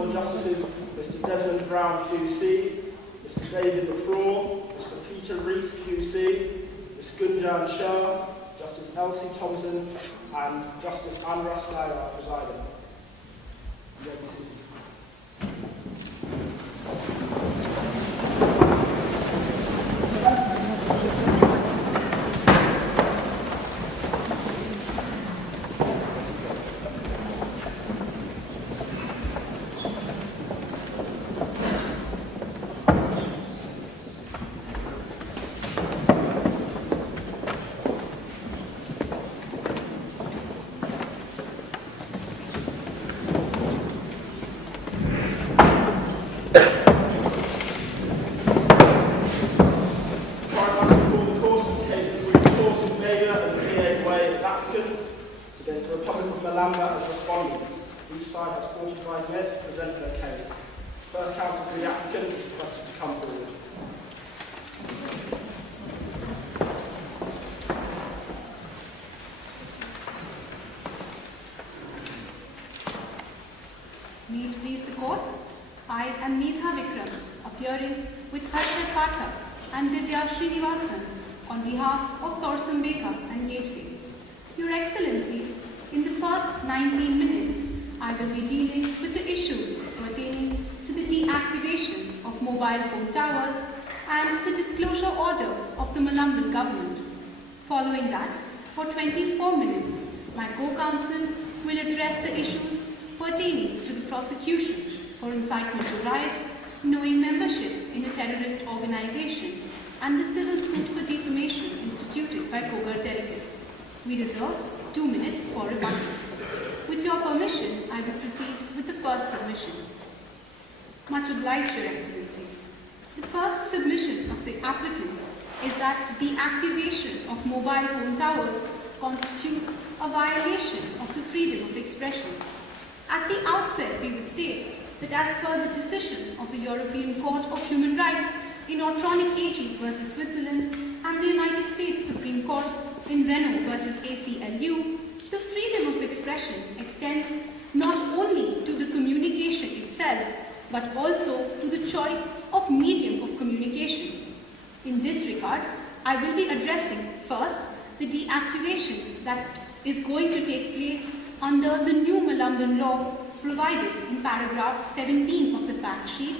Lord Justices Mr. Desmond Brown QC, Mr. David McFraw, Mr. Peter Rees QC, Ms. Gunjan Shah, Justice Elsie Thompson, and Justice Anwar Sayyar presiding. Your Excellencies, in the first 19 minutes, I will be dealing with the issues pertaining to the deactivation of mobile phone towers and the disclosure order of the Malambal government. Following that, for 24 minutes, my co-counsel will address the issues pertaining to the prosecution for incitement to riot, knowing membership in a terrorist organization, and the civil suit for defamation instituted by Kogar delegate. We reserve 2 minutes for rebuttals. With your permission, I will proceed with the first submission. Much obliged, Your Excellencies. The first submission of the applicants is that deactivation of mobile phone towers constitutes a violation of the freedom of expression. At the outset, we would state that as per the decision of the European Court of Human Rights in Otronic AG versus Switzerland and the United States Supreme Court in Renault versus ACLU, the freedom of expression extends not only to the communication itself, but also to the choice of medium of communication. In this regard, I will be addressing first the deactivation that is going to take place under the new Malamban law provided in paragraph 17 of the fact sheet,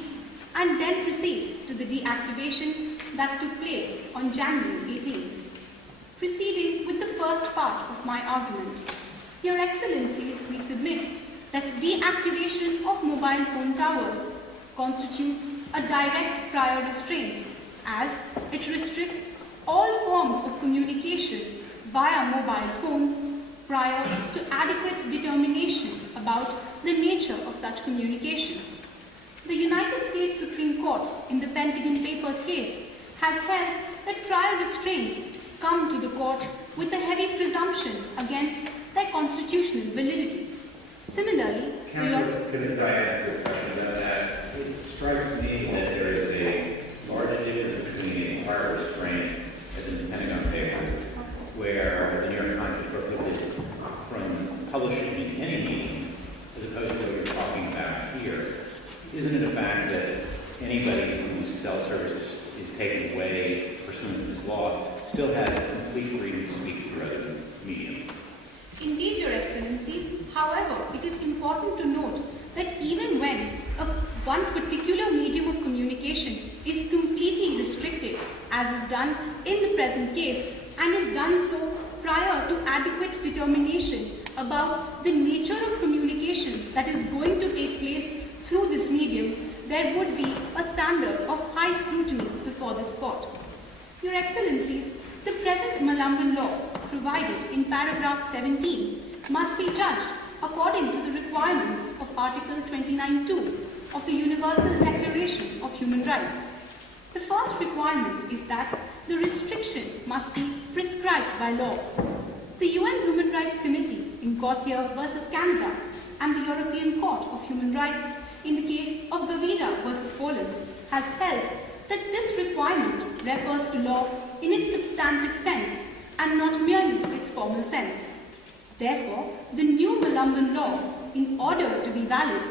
and then proceed to the deactivation that took place on January 18th. Proceeding with the first part of my argument, Your Excellencies, we submit that deactivation of mobile phone towers constitutes a direct prior restraint, as it restricts all forms of communication via mobile phones prior to adequate determination about the nature of such communication. The United States Supreme Court in the Pentagon Papers case has held that prior restraints come to the court with a heavy presumption against their constitutional validity. Similarly, can I ask you a question about that? It strikes me that there is a large difference between a prior restraint, as in the Pentagon Papers, where the New York Times is prohibited from publishing in any medium, as opposed to what you're talking about here. Isn't it a fact that anybody whose cell service is taken away pursuant to this law still has complete freedom to speak through other medium? Indeed, Your Excellencies. However, it is important to note that even when one particular medium of communication is completely restricted, as is done in the present case, and is done so prior to adequate determination about the nature of communication that is going to take place through this medium, there would be a standard of high scrutiny before this court. Your Excellencies, the present Malamban law provided in paragraph 17 must be judged according to the requirements of Article 29(2) of the Universal Declaration of Human Rights. The first requirement is that the restriction must be prescribed by law. The UN Human Rights Committee in Gautier versus Canada and the European Court of Human Rights in the case of Gavita versus Poland has held that this requirement refers to law in its substantive sense and not merely its formal sense. Therefore, the new Malamban law, in order to be valid,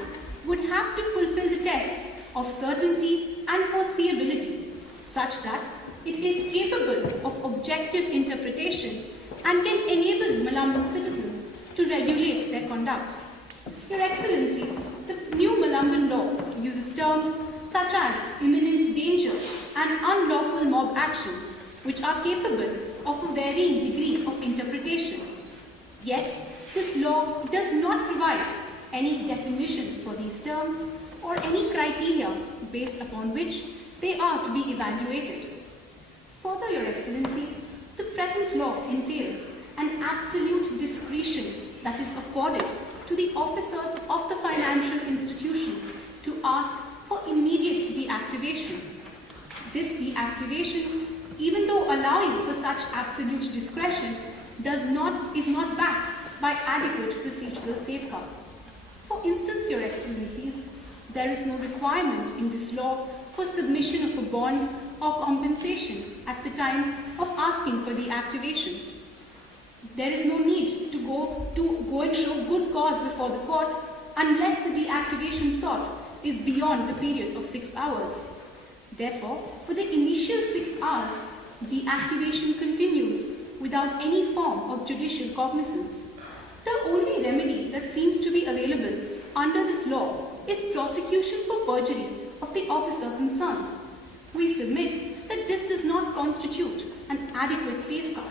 would have to fulfill the tests of certainty and foreseeability, such that it is capable of objective interpretation and can enable Malamban citizens to regulate their conduct. Your Excellencies, the new Malamban law uses terms such as imminent danger and unlawful mob action, which are capable of a varying degree of interpretation. Yet, this law does not provide any definition for these terms or any criteria based upon which they are to be evaluated. Further, Your Excellencies, the present law entails an absolute discretion that is afforded to the officers of the financial institution to ask for immediate deactivation. This deactivation, even though allowing for such absolute discretion, is not backed by adequate procedural safeguards. For instance, Your Excellencies, there is no requirement in this law for submission of a bond or compensation at the time of asking for deactivation. There is no need to go and show good cause before the court unless the deactivation sought is beyond the period of 6 hours. Therefore, for the initial 6 hours, deactivation continues without any form of judicial cognizance. The only remedy that seems to be available under this law is prosecution for perjury of the officer concerned. We submit that this does not constitute an adequate safeguard.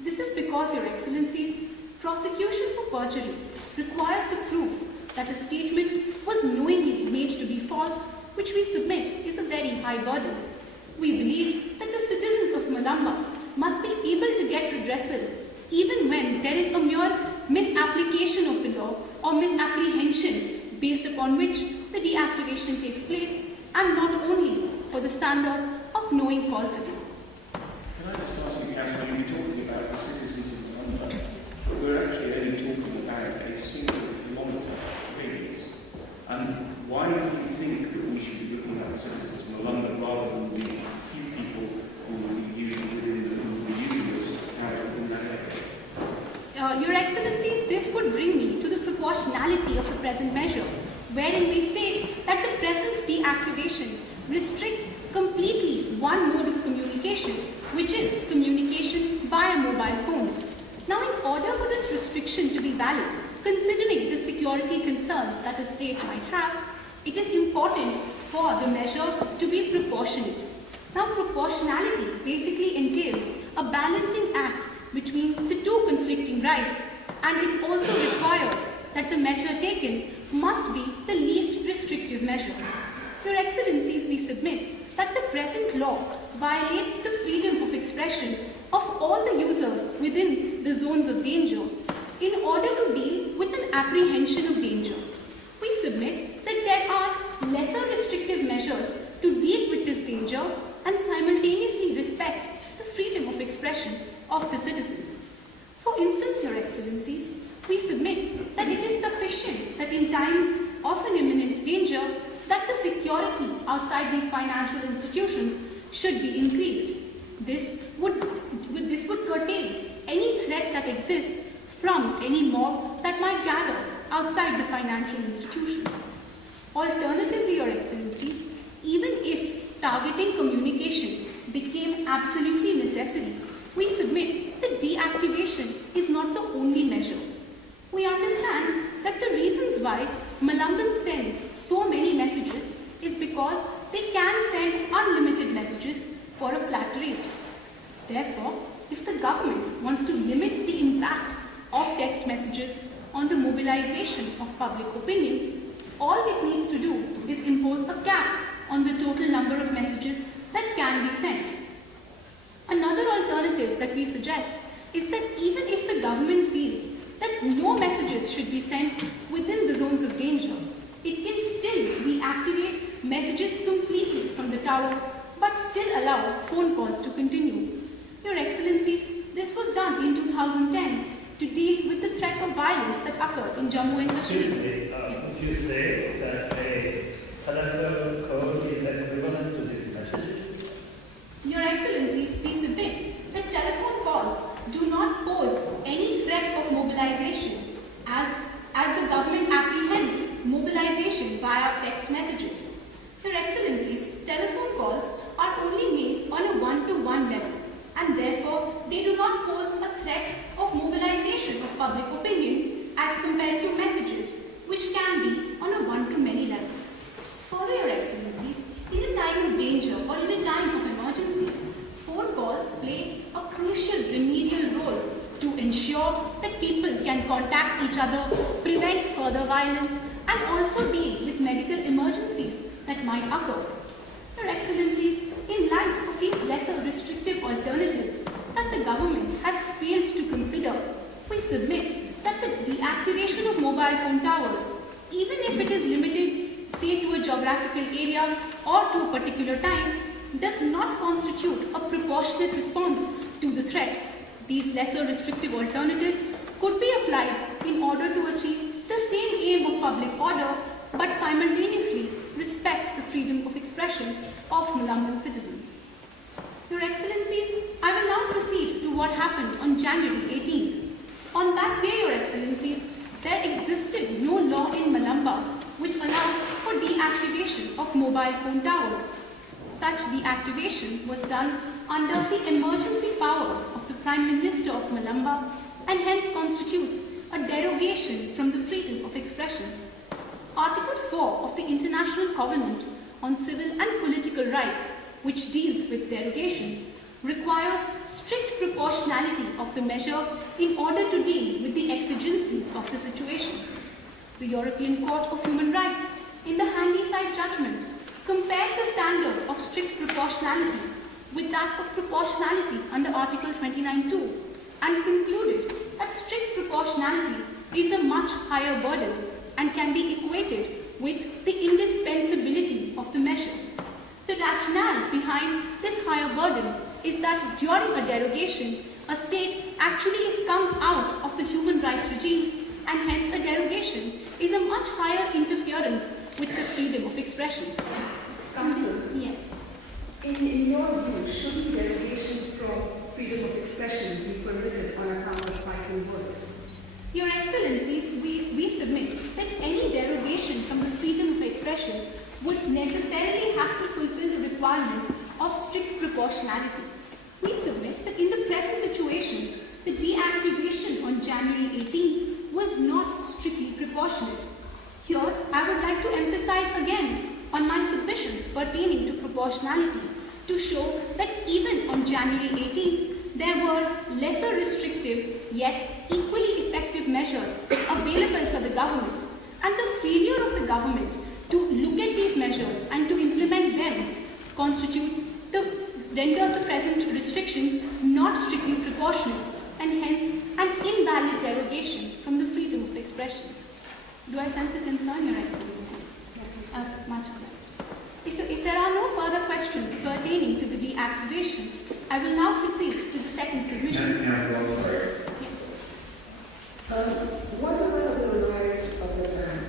This is because, Your Excellencies, prosecution for perjury requires the proof that a statement was knowingly made to be false, which we submit is a very high burden. We believe that the citizens of Malamba must be able to get redressal even when there is a mere misapplication of the law or misapprehension based upon which the deactivation takes place, and not only for the standard of knowing falsity. Can I just ask you, Councillor, you've been talking about the citizens of Malamba, but we're actually only talking about a single kilometre radius. And why do you think that we should be looking at the citizens of Malamba rather than the few people who will be using those carriage within that area? Your Excellencies, this would bring me to the proportionality of the present measure, wherein we state that the present deactivation restricts completely one mode of communication, which is communication via mobile phones. Now, in order for this restriction to be valid, considering the security concerns that a state might have, it is important for the measure to be proportionate. Now, proportionality basically entails a balancing act between the two conflicting rights, and it's also required that the measure taken must be the least restrictive measure. Your Excellencies, we submit that the present law violates the freedom of expression of all the users within the zones of danger in order to deal with an apprehension of danger. We submit that there are lesser restrictive measures to deal with this danger and simultaneously respect the freedom of expression of the citizens. For instance, Your Excellencies, we submit that it is sufficient that in times of an imminent danger, that the security outside these financial institutions should be increased. This would curtail any threat that exists from any mob that might gather outside the financial institution. Alternatively, Your Excellencies, even if targeting communication became absolutely necessary, we submit that deactivation is not the only measure. We understand that the reasons why Malambans send so many messages is because they can send unlimited messages for a flat rate. Therefore, if the government wants to limit the impact of text messages on the mobilization of public opinion, all it needs to do is impose a cap on the total number of messages that can be sent. Another alternative that we suggest is that even if the government feels that no messages should be sent within the zones of danger, it can still deactivate messages completely from the tower, but still allow phone calls to continue. Your Excellencies, this was done in 2010 to deal with the threat of violence that occurred in Jammu and Kashmir. Excuse me, would you say that a telephone code is equivalent to these messages? Your Excellencies, we submit that telephone calls do not pose any threat of mobilization, as the government apprehends mobilization each other, prevent further violence, and also deal with medical emergencies that might occur. Your Excellencies, in light of these lesser restrictive alternatives that the government has failed to consider, we submit that the deactivation of mobile phone towers, even if it is limited, say, to a geographical area or to a particular time, does not constitute a proportionate response to the threat. These lesser restrictive alternatives could be applied in order to achieve the same aim of public order, but simultaneously respect the freedom of expression of Malamban citizens. Your Excellencies, I will now proceed to what happened on January 18th. On that day, Your Excellencies, there existed no law in Malamba which allows for deactivation of mobile phone towers. Such deactivation was done under the emergency powers of the Prime Minister of Malamba and hence constitutes a derogation from the freedom of expression. Article 4 of the International Covenant on Civil and Political Rights, which deals with derogations, requires strict proportionality of the measure in order to deal with the exigencies of the situation. The European Court of Human Rights, in the Handyside judgment, compared the standard of strict proportionality with that of proportionality under Article 29(2) and concluded that strict proportionality is a much higher burden and can be equated with the indispensability of the measure. The rationale behind this higher burden is that during a derogation, a state actually comes out of the human rights regime, and hence a derogation is a much higher interference with the freedom of expression. Counsel, Yes. in your view, shouldn't derogation from freedom of expression be permitted on account of fighting words? Your Excellencies, we submit that any derogation from the freedom of expression would necessarily have to fulfill the requirement of strict proportionality. We submit that in the present situation, the deactivation on January 18 was not strictly proportionate. Here, I would like to emphasize again on my submissions pertaining to proportionality to show that even on January 18, there were lesser restrictive yet equally effective measures available for the government, and the failure of the government to look at these measures and to implement them renders the present restrictions not strictly proportionate and hence an invalid derogation from the freedom of expression. Do I sense a concern, Your Excellency? Much obliged. If there are no further questions pertaining to the deactivation, I will now proceed to the second submission. What about the rights of the bank?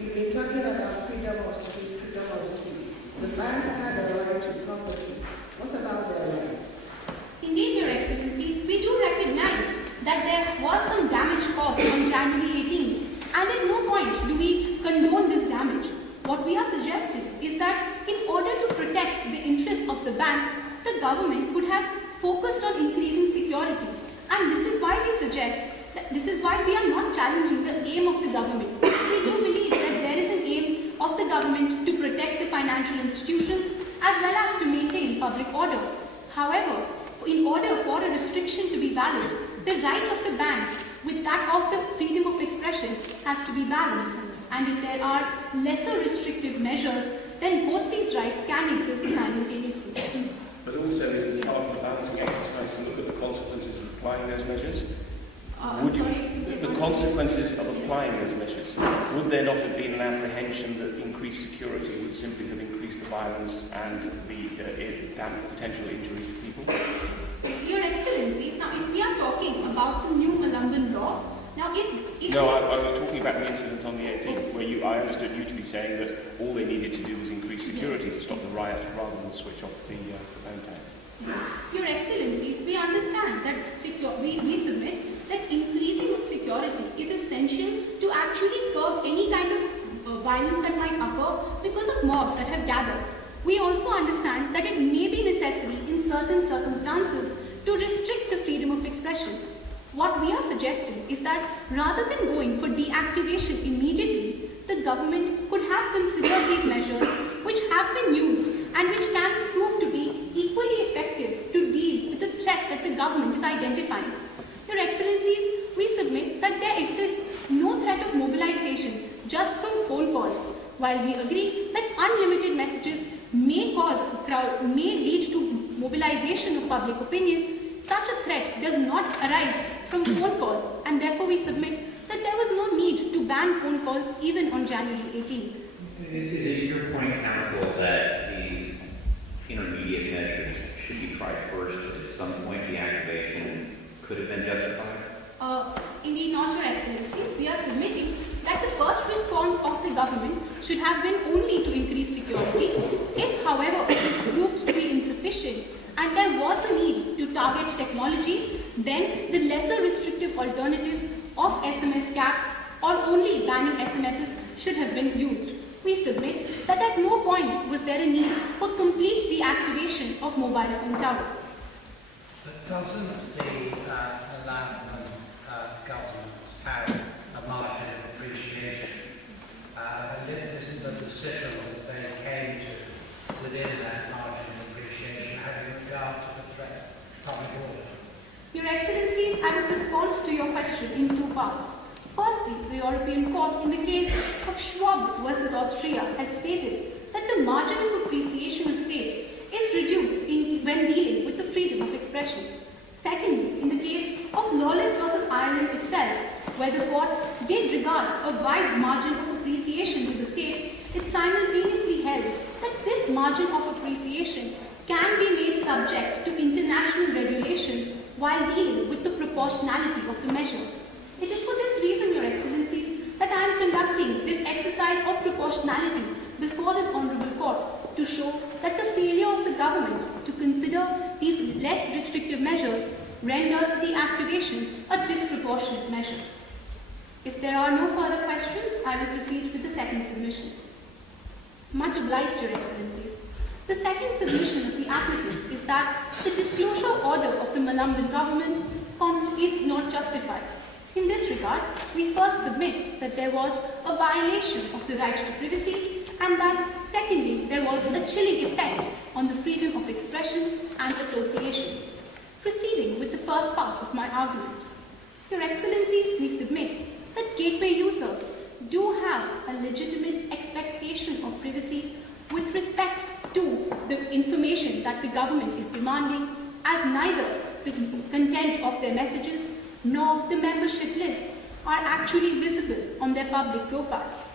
You've been talking about freedom of speech, freedom of speech. The bank had a right to property. What about their rights? Indeed, Your Excellencies, we do recognize that there was some damage caused on January 18, and at no point do we condone this damage. What we are suggesting is that in order to protect the interests of the bank, the government could have focused on increasing security. And this is why we suggest that this is why we are not challenging the aim of the government. We do believe that there is an aim of the government to protect the financial institutions as well as to maintain public order. However, in order for a restriction to be valid, the right of the bank with that of the freedom of expression has to be balanced. And if there are lesser restrictive measures, then both these rights can exist simultaneously. But also is it part of the balancing exercise to look at the consequences of applying those measures? The consequences of applying those measures, would there not have been an apprehension that increased security would simply have increased the violence and the potential injury to people? Your Excellencies, now if we are talking about the new Malamban law, now if No, I was talking about the incident on the 18th, where I understood you to be saying that all they needed to do was increase security to stop the riot rather than switch off the phone tax. Your Excellencies, we understand that we submit that increasing of security is essential to actually curb any kind of violence that might occur because of mobs that have gathered. We also understand that it may be necessary in certain circumstances to restrict the freedom of expression. What we are suggesting is that rather than going for deactivation immediately, the government could have considered these measures which have been used and which can prove to be equally effective to deal with the threat that the government is identifying. Your Excellencies, we submit that there exists While we agree that unlimited messages may lead to mobilization of public opinion, such a threat does not arise from phone calls, and therefore we submit that there was no need to ban phone calls even on January 18th. Is it your point, counsel, that these intermediate measures should be tried first, but at some point the activation could have been justified? Indeed not, Your Excellencies. We are submitting that the first response of the government should have been only to increase security. If, however, it is proved to be insufficient and there was a need to target technology, then the lesser restrictive alternative of SMS caps or only banning SMSs should have been used. We submit that at no point was there a need for complete deactivation of mobile phone towers. But doesn't the London government have a margin of appreciation? And isn't the decision that they came to within that margin of appreciation having regard to the threat to public order? Your Excellencies, I will respond to your question in two parts. Firstly, the European Court in the case of Schwab versus Austria has stated that the margin of appreciation of states is reduced when dealing with the freedom of expression. Secondly, in the case of Lawless versus Ireland itself, where the court did regard a wide margin of appreciation to the state, it simultaneously held that this margin of appreciation can be made subject to international regulation while dealing with the proportionality of the measure. It is for this reason, Your Excellencies, that I am conducting this exercise of proportionality before this Honourable Court to show that the failure of the government to consider these less restrictive measures renders the activation a disproportionate measure. If there are no further questions, I will proceed with the second submission. Much obliged, Your Excellencies. The second submission of the applicants is that the disclosure order of the Malumban government is not justified. In this regard, we first submit that there was a violation of the right to privacy and that, secondly, there was a chilling effect on the freedom of expression and association. Proceeding with the first part of my argument, Your Excellencies, we submit that gateway users do have a legitimate expectation of privacy with respect to the information that the government is demanding, as neither the content of their messages nor the membership lists are actually visible on their public profiles.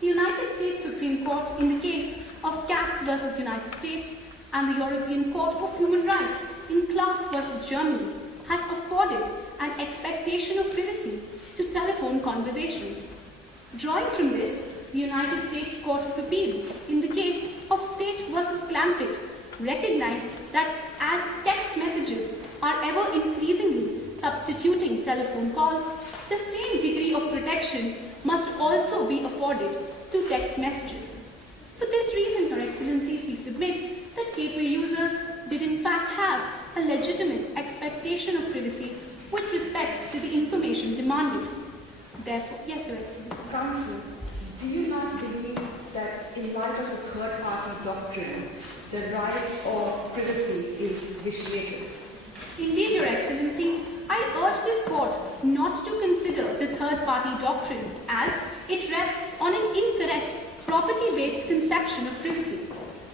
The United States Supreme Court in the case of Katz versus United States and the European Court of Human Rights in Klaus versus Germany has afforded an expectation of privacy to telephone conversations. Drawing from this, the United States Court of Appeal in the case of State versus Clampett recognized that as text messages are ever increasingly substituting telephone calls, the same degree of protection must also be afforded to text messages. For this reason, Your Excellencies, we submit that gateway users did in fact have a legitimate expectation of privacy with respect to the information demanded. Therefore, yes, Your Excellency. Counsel, do you not believe that in light of the third-party doctrine, the right of privacy is vitiated? Indeed, Your Excellencies, I urge this court not to consider the third-party doctrine as it rests on an incorrect property-based conception of privacy.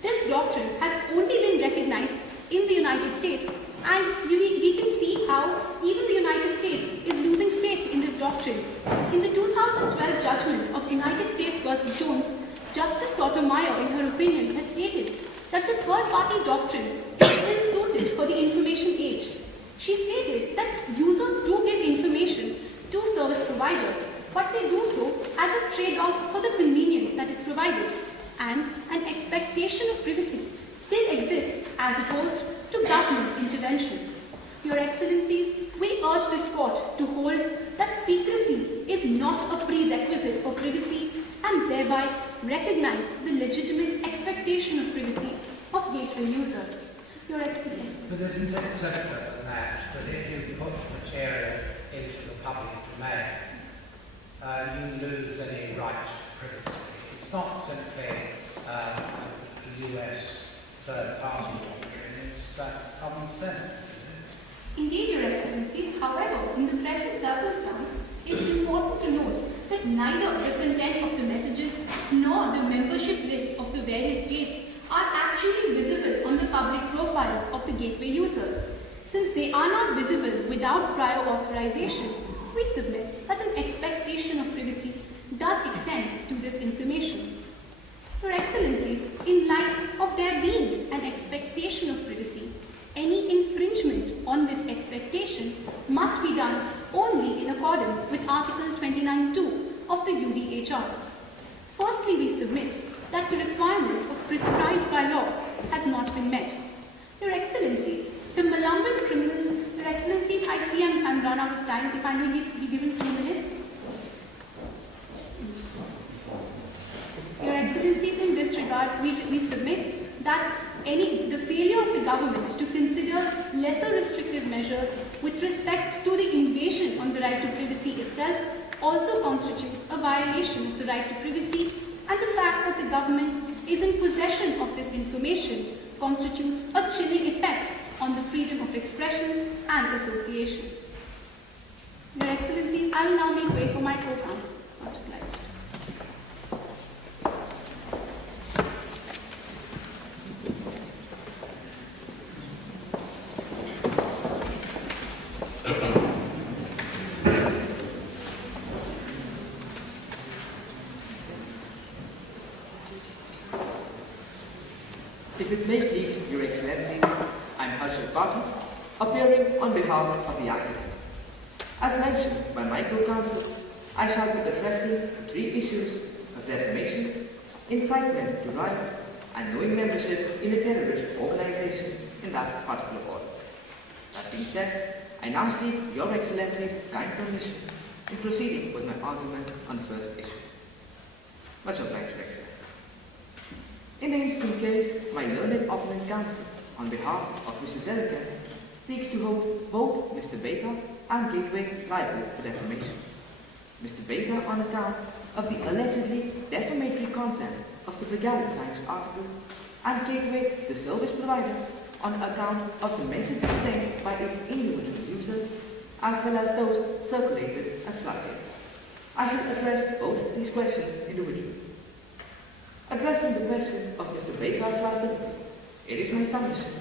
This doctrine has only been recognized in the United States, and we can see how even the United States is losing faith in this doctrine. In the 2012 judgment of United States versus Jones, Justice Sotomayor, in her opinion, has stated that the third-party doctrine is ill-suited for the information age. She stated that users do give information to service providers, but they do so as a trade-off for the convenience that is provided, and an expectation of privacy still exists as opposed to government intervention. Your Excellencies, we urge this court to hold that secrecy is not a prerequisite for privacy and thereby recognize the legitimate expectation of privacy of gateway users. Your Excellency. But isn't it simpler than that if you put material into the public domain, you lose any right to privacy? It's not simply the US third-party doctrine, it's common sense. Indeed, Your Excellencies, however, in the present circumstance, it is important to note that neither the content of the messages nor the membership lists of the various gates are actually visible on the public profiles of the gateway users. Since they are not visible without prior authorization, we submit that an expectation of privacy does extend to this information. Your Excellencies, in light of there being an expectation of privacy, any infringement on this expectation must be done only in accordance with Article 29(2) of the UDHR. Firstly, we submit that the requirement of prescribed by law has not been met. Your Excellencies, the Malambit criminal, Your Excellencies, I see I'm run out of time. If I may be given 2 minutes. Your Excellencies, in this regard, we submit that the failure of the government to consider lesser restrictive measures with respect to the invasion on the right to privacy itself also constitutes a violation of the right to privacy, and the fact that the government is in possession of this information constitutes a chilling effect on the freedom of expression and association. Your Excellencies, I will now make way for my co-counsel. Much obliged. If it may please Your Excellencies, I am Harshad Bhagat, appearing on behalf of the applicant. As mentioned by my co-counsel, I shall be addressing 3 issues of defamation, incitement to riot, and knowing membership in a terrorist organization in that particular order. That being said, I now seek Your Excellencies' kind permission in proceeding with my argument on the first issue. Much obliged, Your Excellency. In the instant case, my learned opponent counsel, on behalf of Mr. Delicate, seeks to hold both Mr. Baker and Gateway liable for defamation. Mr. Baker on account of the allegedly defamatory content of the Begallic Times article, and Gateway, the service provider, on account of the messages sent by its individual users, as well as those circulated as floodgates. I shall address both these questions individually. Addressing the question of Mr. Baker's liability, it is my submission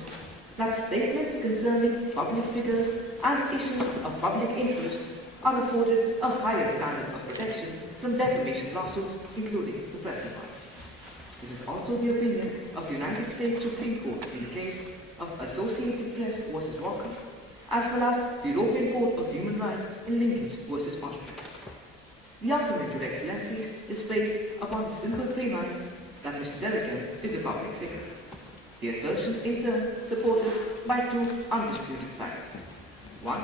that statements concerning public figures and issues of public interest are afforded a higher standard of protection from defamation lawsuits, including the present one. This is also the opinion of the United States Supreme Court in the case of Associated Press v. Walker, as well as the European Court of Human Rights in Lincoln v. Austria. The argument, Your Excellencies, is based upon the simple premise that Mr. Delicate is a public figure. The assertion in turn supported by 2 undisputed facts. 1,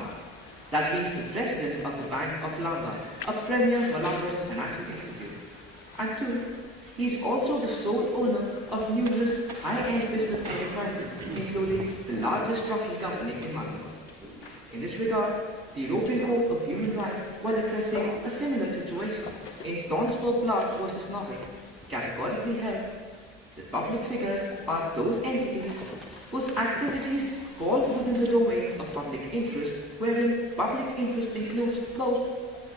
that he is the president of the Bank of London, a premier Malambit financial institute. And 2, he is also the sole owner of numerous high-end business enterprises, including the largest property company in London. In this regard, the European Court of Human Rights, while addressing a similar situation in Tonsberg Blood v. Norway, categorically held that public figures are those entities whose activities fall within the domain of public interest, wherein public interest includes both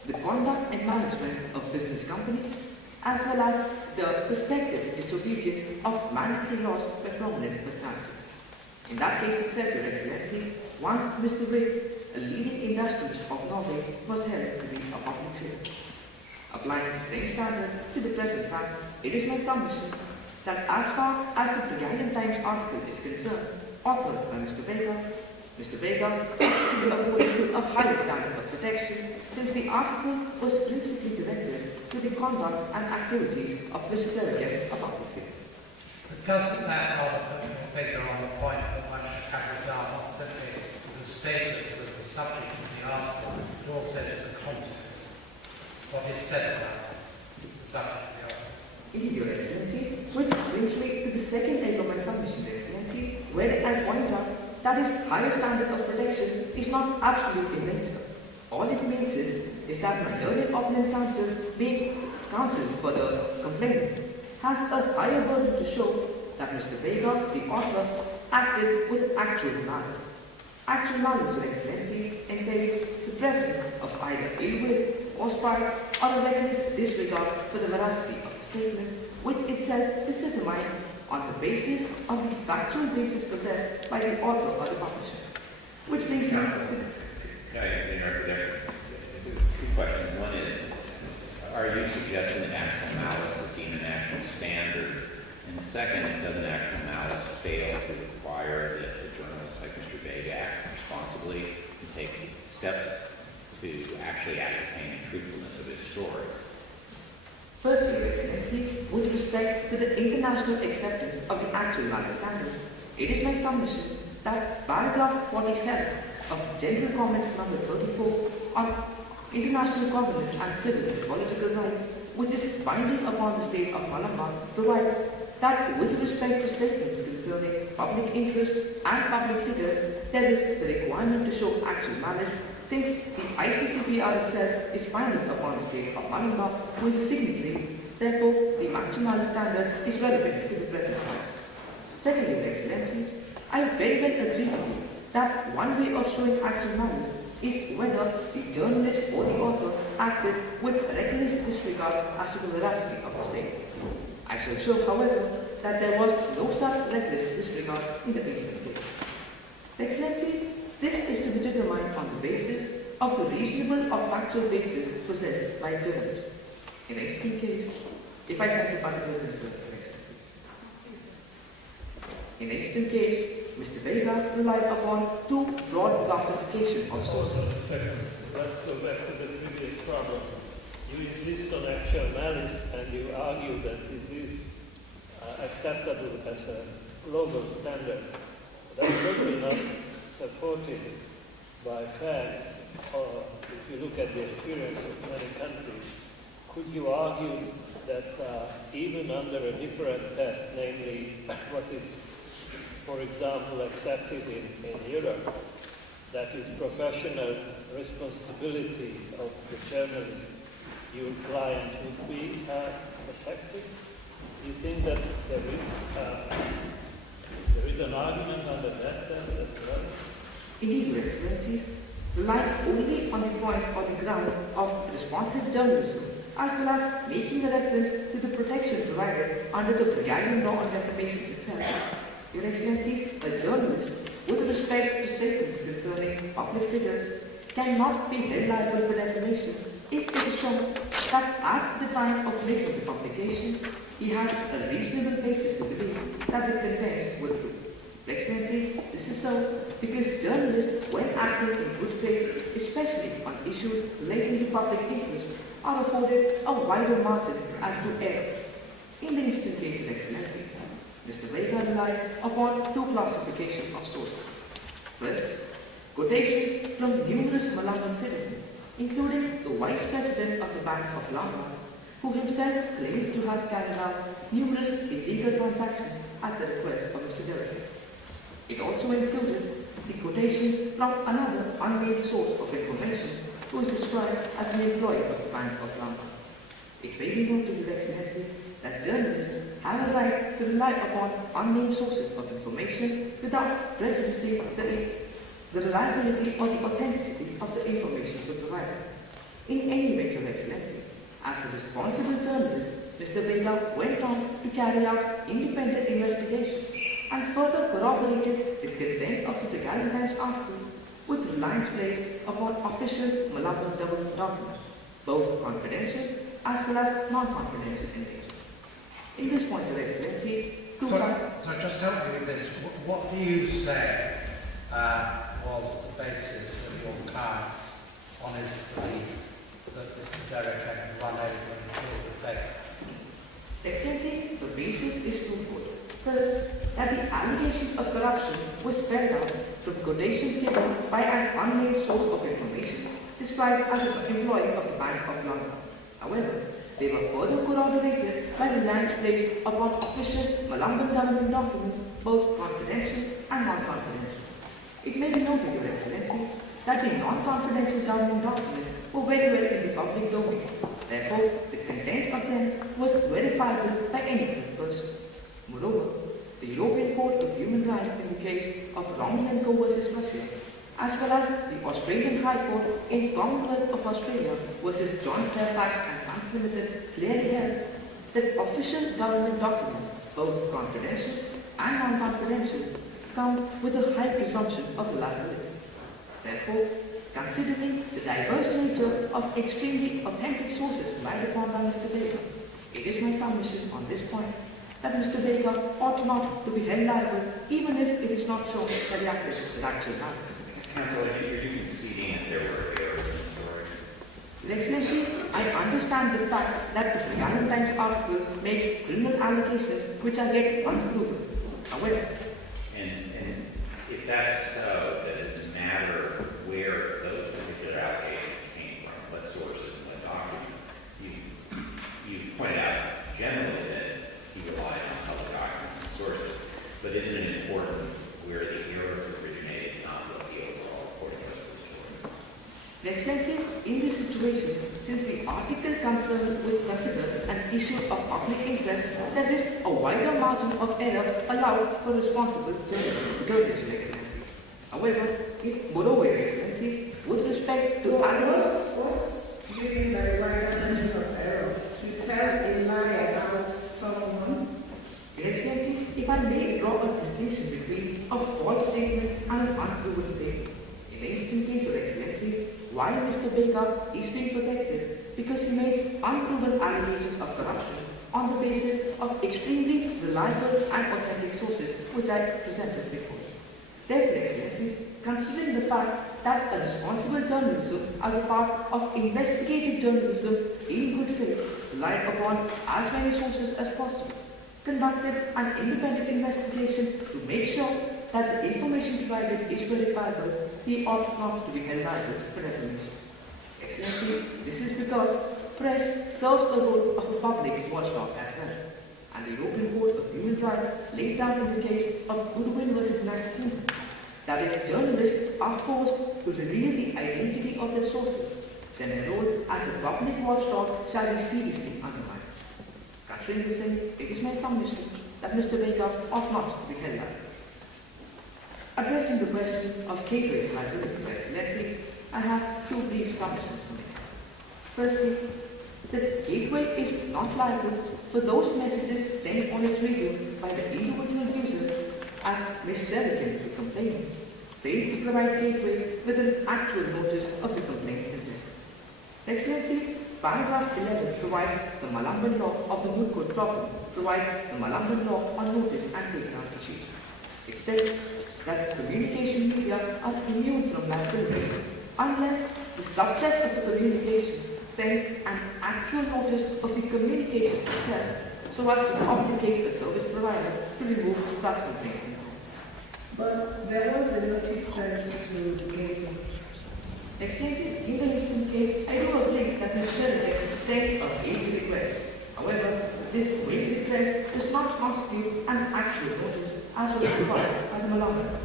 the conduct and management of business companies, as well as the suspected disobedience of mandatory laws by prominent personalities. In that case itself, Your Excellencies, one Mr. Rick, a leading industrialist of Norway, was held to be a public figure. Applying the same standard to the present facts, it is my submission that as far as the Begallic Times article is concerned, authored by Mr. Baker should be afforded to a higher standard of protection, since the article was principally directed to the conduct and activities of Mr. Delicate, a public figure. But doesn't that not put your finger on the point that one should have regard not simply to the status of the subject of the article, but also to the content? What is said about this, the subject of the article? Indeed, Your Excellencies, which brings me to the second leg of my submission, Your Excellencies, where I point out that his higher standard of protection is not absolute in nature. All it means is that my learned opponent counsel, being counsel for the complainant, has a higher burden to show that Mr. Baker, the author, acted with actual malice. Actual malice, Your Excellencies, entails the presence of either ill will or spite or a reckless disregard for the veracity of the statement, which itself is determined on the basis of the factual basis possessed by the author or the publisher. Which brings me Yeah, I interrupt there. Two questions. One is, are you suggesting that actual malice is deemed a national standard? And second, doesn't actual malice fail to require that the journalist like Mr. Vega act responsibly and take steps to actually ascertain the truthfulness of his story? Firstly, Your Excellency, with respect to the international acceptance of the actual malice standard, it is my submission that paragraph 47 of General Comment number 34 on international governance and civil and political rights, which is binding upon the state of Malabar, provides that with respect to statements concerning public interest and public figures, there is the requirement to show actual malice, since the ICCPR itself is binding upon the state of Malabar, who is a signatory. Therefore, the actual malice standard is relevant to the present times. Secondly, Your Excellencies, I very well agree with you that one way of showing actual malice is whether the journalist or the author acted with reckless disregard as to the veracity of the statement. I shall show, however, that there was no such reckless disregard in the instant case. Excellencies, this is to be determined on the basis of the reasonable or factual basis possessed by a journalist. In the extreme case, if I cite a particular concern, in the instant case, Mr. Vega relied upon two broad classifications of sources. Hold on a second. Let's go back to the previous problem. You insist on actual malice and you argue that this is acceptable as a global standard. That's certainly not supported by facts, or if you look at the experience of many countries. Could you argue that even under a different test, namely what is, for example, accepted in Europe, that is professional responsibility of the journalist, your client would be protected? Do you think that there is an argument under that test as well? Indeed, Your Excellencies, relying only on the point or the ground of responsive journalism, as well as making a reference to the protection provided under the Bulgarian law on defamation itself. Your Excellencies, a journalist, with respect to statements concerning public figures, cannot be held liable for defamation if it is shown that at the time of making the publication, he had a reasonable basis to believe that the contents were true. Your Excellencies, this is so because journalists, when acting in good faith, especially on issues relating to public interest, are afforded a wider margin as to error. In the instant case, Your Excellency, Mr. Vega relied upon two classifications of sources. First, quotations from numerous Malabar citizens, including the Vice President of the Bank of London, who himself claimed to have carried out numerous illegal transactions at the request of Mr. Derek. It also included the quotations from another unnamed source of information who is described as an employee of the Bank of London. It may be noted, Your Excellency, that journalists have a right to rely upon unnamed sources of information without prejudicing the reliability or the authenticity of the information to provide. In any event, Your Excellency, as a responsible journalist, Mr. Vega went on to carry out independent investigation and further corroborated the content of the Bulgarian Times article with reliance placed upon official Malabar government documents, both confidential as well as non-confidential in nature. In this point, Your Excellency, so just help me with this. What do you say was the basis of your client's honest belief that Mr. Derek had run over and killed the beggar? Excellency, the basis is twofold. First, that the allegations of corruption were spelled out from quotations given by an unnamed source of information described as an employee of the Bank of London. However, they were further corroborated by reliance placed upon official Malabar government documents, both confidential and non-confidential. It may be noted, Your Excellency, that the non-confidential government documents were very well in the public domain. Therefore, the content of them was verifiable by any third person. Moreover, the European Court of Human Rights in the case of Romanenko versus Russia, as well as the Australian High Court in Commonwealth of Australia versus John Fairfax and Sons Limited, clearly held that official government documents, both confidential and non-confidential, come with a high presumption of reliability. Therefore, considering the diverse nature of extremely authentic sources relied upon by Mr. Baker, it is my submission on this point that Mr. Baker ought not to be held liable even if it is not shown that the accusation is actual malice. Counsel, are you conceding that there were errors in the story? Your Excellency, I understand the fact that the Financial Times article makes criminal allegations which are yet unproven. However, And if that's so, does it matter where those particular allegations came from, what sources and what documents? You pointed out generally that he relied on public documents and sources, but isn't it important where the errors originated, not what the overall reporting was of the story? Your Excellency, in this situation, since the article concerned would consider an issue of public interest, there is a wider margin of error allowed for responsible journalism, Your Excellency. However, moreover, Your Excellency, with respect to What's meaning by wider margin of error? To tell a lie about someone? Your Excellency, if I may draw a distinction between a false statement and an unproven statement. In the instant case, Your Excellency, why Mr. Baker is being protected? Because he made unproven allegations of corruption on the basis of extremely reliable and authentic sources which I presented before. Therefore, Your Excellency, considering the fact that a responsible journalism as a part of investigative journalism in good faith relied upon as many sources as possible, conducted an independent investigation to make sure that the information provided is verifiable, he ought not to be held liable for defamation. Excellencies, this is because press serves the role of a public watchdog as well, and the European Court of Human Rights laid down in the case of Goodwin versus United Kingdom that if journalists are forced to reveal the identity of their sources, then their role as a public watchdog shall be seriously undermined. Considering the same, it is my submission that Mr. Baker ought not to be held liable. Addressing the question of gateway's liability, Your Excellency, I have two brief submissions to make. Firstly, the gateway is not liable for those messages sent on its radio by the individual user as Ms. Sheridan, the complainant, failed to provide gateway with an actual notice of the complaint intent. Excellency, paragraph 11 provides the Malamban law of the Moot Court problem, provides the Malamban law on notice and takedown procedure. It states that communication media are immune from liability unless the subject of the communication sends an actual notice of the communication itself so as to obligate the service provider to remove such complaint. But there was a notice sent to the gateway. Excellency, in the instant case, I do not think that Mr. Sheridan sent a gateway request. However, this gateway request does not constitute an actual notice as was required by the Malamban.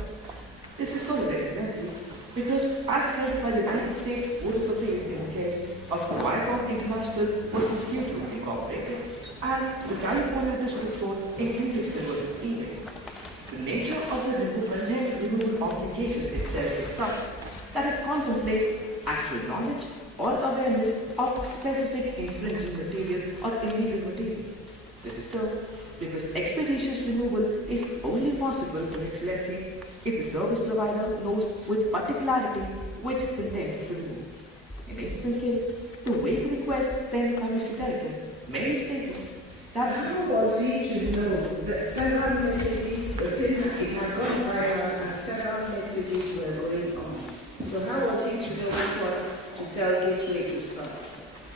This is so, Your Excellency, because as held by the United States Court of Appeals in the case of Wycombe International versus YouTube Incorporated and the California District Court in Peterson versus eBay, the nature of the removal obligation itself is such that it contemplates actual knowledge or awareness of specific infringing material or illegal material. This is so because expeditious removal is only possible, Your Excellency, if the service provider knows with particularity which content to remove. In the instant case, the waive request sent by Mr. Sheridan merely stated that How was he to know that several messages, the thing it had gone viral and several messages were going on? So how was he to know what to tell Gateway to stop?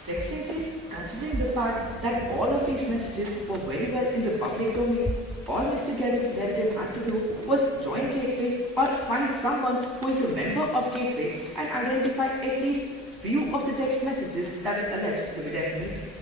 Excellency, considering the fact that all of these messages were very well in the public domain, all Mr. Sheridan had to do was join Gateway or find someone who is a member of Gateway and identify at least few of the text messages that it alleged to be defamatory.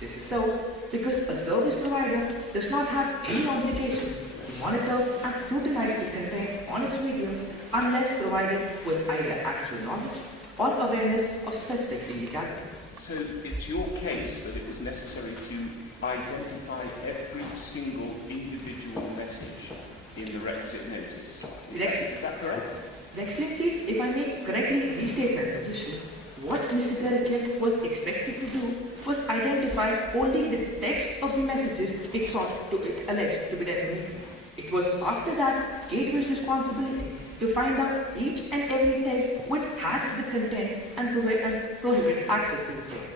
This is so because a service provider does not have any obligation to monitor and scrutinize the content on its medium unless provided with either actual knowledge or awareness of specific illegality. So it's your case that it was necessary to identify every single individual message in the requisite notice. Is that correct? Excellency, if I may correctly restate my position, what Mr. Sheridan was expected to do was identify identify only the text of the messages it sought to allege to be defamatory. It was after that Gateway's responsibility to find out each and every text which had the content and prohibit access to the same.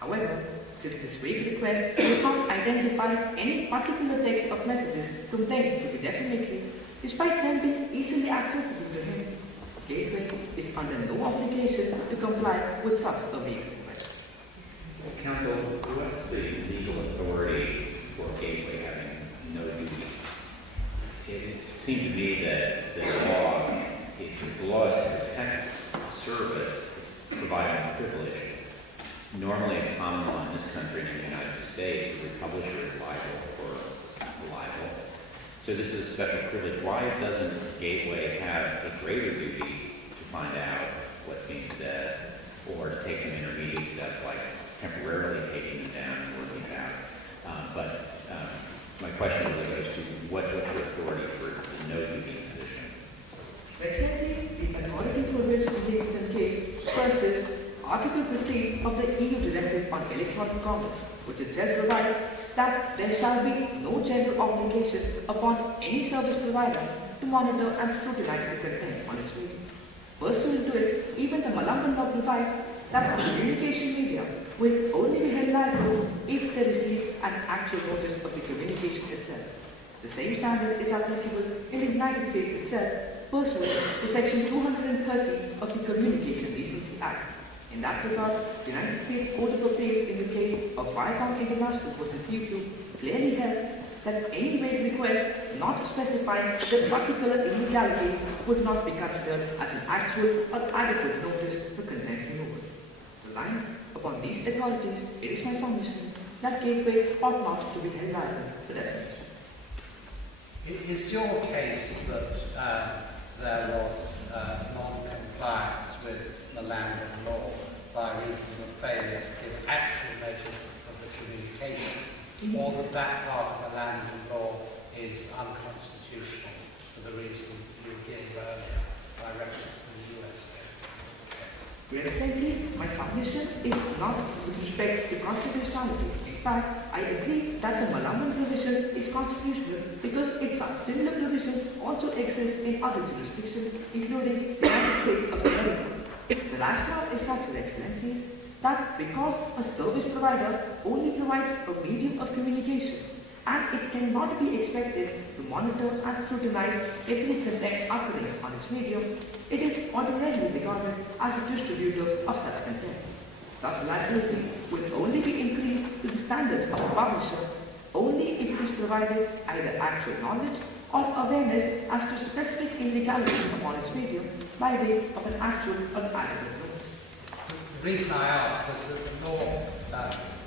However, since this vague request does not identify any particular text of messages complained to be defamatory, despite them being easily accessible to him, Gateway is under no obligation to comply with such a vague request. Counsel, what's the legal authority for Gateway having no duty? It seemed to me that the law is to protect a service, providing a privilege. Normally, in common law in this country and in the United States, the publisher is liable or liable. So this is a special privilege. Why doesn't Gateway have a greater duty to find out what's being said, or to take some intermediate steps like temporarily taking them down and working it out? My question really goes to what's your authority for the no duty position? Excellency, the authority for which the instant case first is Article 15 of the EU Directive on Electronic Commerce, which itself provides that there shall be no general obligation upon any service provider to monitor and scrutinize the content on its media. Pursuant to it, even the Malamban law provides that communication media will only be held liable if they receive an actual notice of the communication itself. The same standard is applicable in the United States itself, pursuant to Section 230 of the Communication Decency Act. In that regard, the United States Court of Appeals in the case of Viacom International versus YouTube clearly held that any vague request not specifying the particular illegalities would not be considered as an actual or adequate notice for content removal. Relying upon these authorities, it is my submission that Gateway ought not to be held liable for defamation. Is your case that there was non-compliance with the Malamban law by reason of failure to give actual notice of the communication, or that part of the Malamban law is unconstitutional for the reason you gave earlier by reference to the US case? Your Excellency, my submission is not with respect to constitutionality. In fact, I agree that the Malamban provision is constitutional because its similar provision also exists in other jurisdictions, including the United States of America. The rationale is such, Your Excellency, that because a service provider only provides a medium of communication and it cannot be expected to monitor and scrutinize every content occurring on its medium, it is ordinarily regarded as a distributor of such content. Such liability will only be increased to the standards of a publisher only if it is provided either actual knowledge or awareness as to specific illegalities upon its medium by way of an actual or adequate notice. The reason I ask is that the law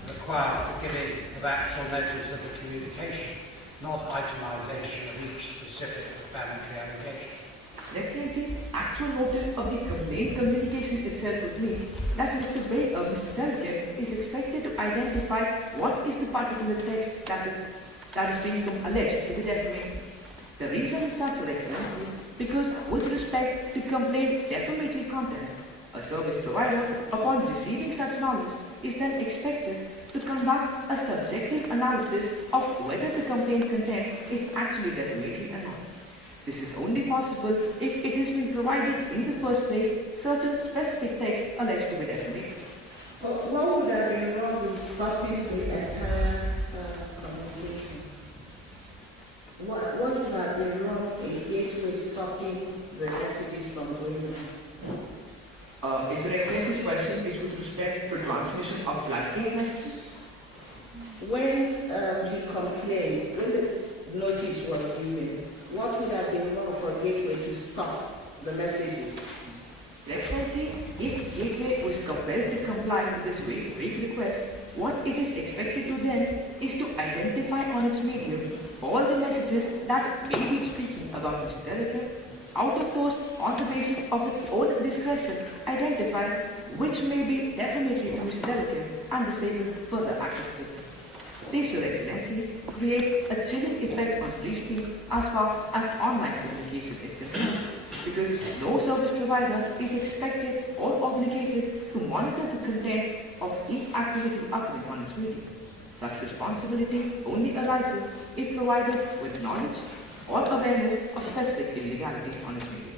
requires the giving of actual notice of the communication, not itemisation of each specific defamatory allegation. Excellency, actual notice of the complaint communication itself would mean that Mr. Delkin is expected to identify what is the particular text that is being alleged to be defamatory. The reason is such, Your Excellency, because with respect to complaint defamatory content, a service provider, upon receiving such knowledge, is then expected to conduct a subjective analysis of whether the complaint content is actually defamatory or not. This is only possible if it has been provided in the first place certain specific texts alleged to be defamatory. But what would have been wrong with stopping the entire communication? What would have been wrong in Gateway stopping the messages from going on? If Your Excellency's question is with respect to transmission of blackmail messages? When he complained, when the notice was given, what would have been wrong for Gateway to stop the messages? Your Excellency, if Gateway was compelled to comply with this vague request, what it is expected to then is to identify on its medium all the messages that may be speaking about Mr. Delkin, out of those on the basis of its own discretion, identify which may be defamatory to Mr. Delkin and disable further access to this. This, Your Excellencies, creates a chilling effect on free speech as far as online communication is concerned, because because no service provider is expected or obligated to monitor the content of each activity occurring on its media. Such responsibility only arises if provided with knowledge or awareness of specific illegalities on its media.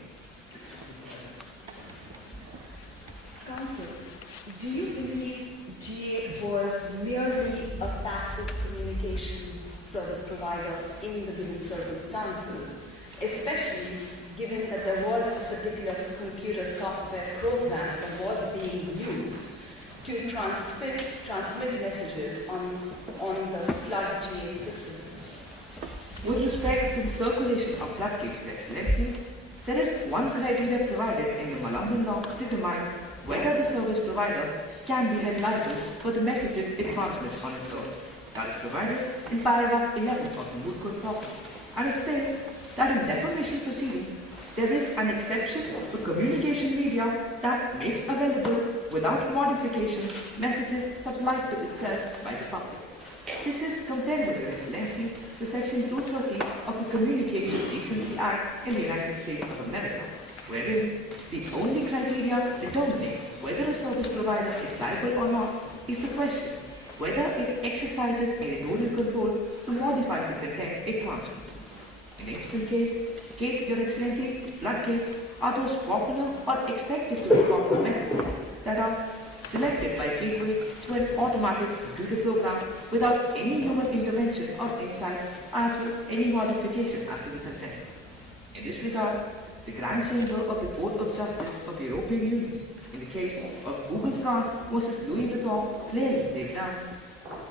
Counsel, do you believe GA was merely a passive communication service provider in the given circumstances, especially given that there was a particular computer software program that was being used to transmit messages on the flood GA system? With respect to the circulation of floodgates, Excellencies, there is one criteria provided in the Malambin law to determine whether the service provider can be held liable for the messages it transmits on its own. That is provided in paragraph 11 of the Moot Code proper, and it states that in defamation proceedings, there is an exception to communication media that makes available without modification messages supplied to itself by the public. This is comparable, Excellencies, to Section 230 of the Communication Decency Act in the United States of America, wherein the only criteria determining whether a service provider is liable or not is the question whether it exercises editorial control to modify the content it transmits. In the extant case, Your Excellencies, floodgates are those popular or expected to be popular messages that are selected by gateway to an automatic computer program without any human intervention or insight as to any modification as to the content. In this regard, the Grand Chamber of the Court of Justice of the European Union, in the case of Google France versus Louis Vuitton, clearly laid down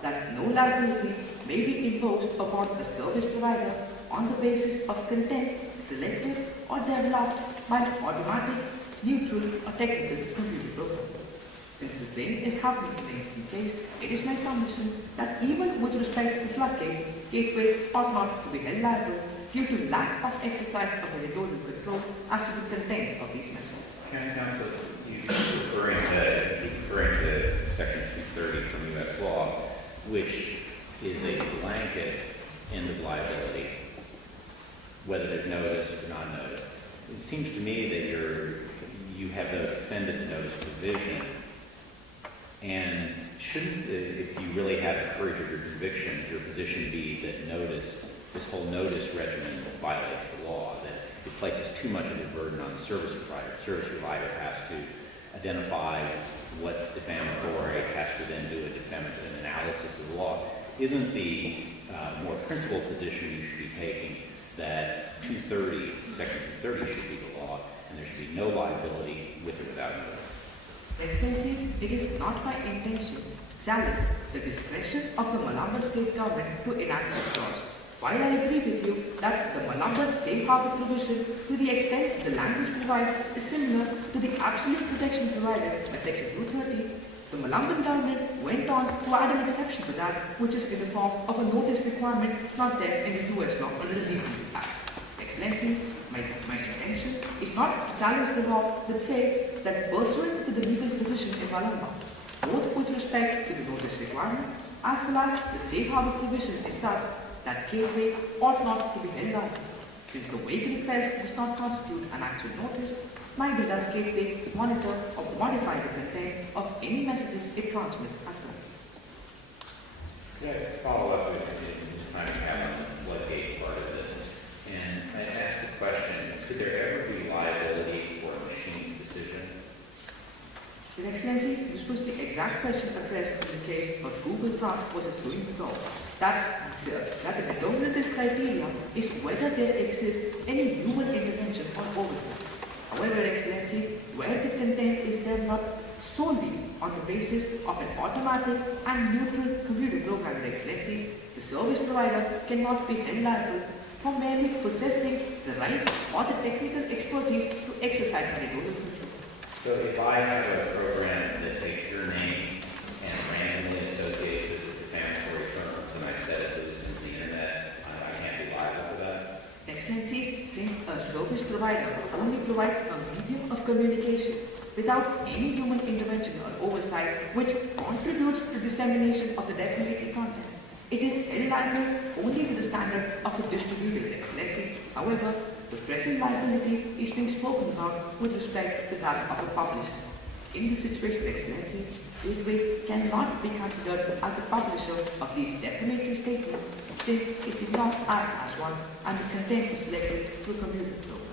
that no liability may be imposed upon a service provider on the basis of content selected or developed by an automatic, neutral, or technical computer program. Since the same is happening in the instant case, it is my submission that even with respect to floodgates, gateway ought not to be held liable due to lack of exercise of editorial control as to the contents of these messages. Counsel, you keep referring to Section 230 from U.S. law, which is a blanket end of liability, whether there's notice or non-notice. It seems to me that you have the defendant notice provision, and shouldn't, if you really have the courage of your conviction, your position be that this whole notice regimen violates the law, that it places too much of a burden on the service provider. The service provider has to identify what's defamatory, has to then do an analysis of the law. Isn't the more principled position you should be taking that Section 230 should be the law, and there should be no liability with or without notice? Excellencies, it is not my intention to challenge the discretion of the Malambin state government to enact these laws. While I agree with you that the Malambin safe harbor provision, to the extent the language provides, is similar to the absolute protection provided by Section 230, the Malambin government went on to add an exception to that, which is in the form of a notice requirement not there in the US law under the Decency Act. Excellency, my intention is not to challenge the law, but say that pursuant to the legal position in Malambin, both with respect to the notice requirement as well as the safe harbor provision is such that gateway ought not to be held liable. Since the waiver request does not constitute an actual notice, neither does gateway monitor or modify the content of any messages it transmits as well. Yeah, follow up with just kind of have on the floodgate part of this. And I asked the question, could there ever be liability for a machine's decision? Your Excellency, this was the exact question addressed in the case of Google France versus Louis Vuitton. That the determinative criteria is whether there exists any human intervention or oversight. However, Excellencies, where the content is developed solely on the basis of an automatic and neutral computer program, Excellencies, the service provider cannot be held liable for merely possessing the right or the technical expertise to exercise editorial control. So if I have a program that takes your name and randomly associates it with defamatory terms, and I set it loose into the internet, I can't be liable for that? Excellencies, since a service provider only provides a medium of communication without any human intervention or oversight which contributes to dissemination of the defamatory content, it is held liable only to the standard of the distributor. Excellencies, however, the present liability is being spoken about with respect to that of a publisher. In this situation, Excellencies, Gateway cannot be considered as a publisher of these defamatory statements since it did not act as one and the content was selected through a computer program.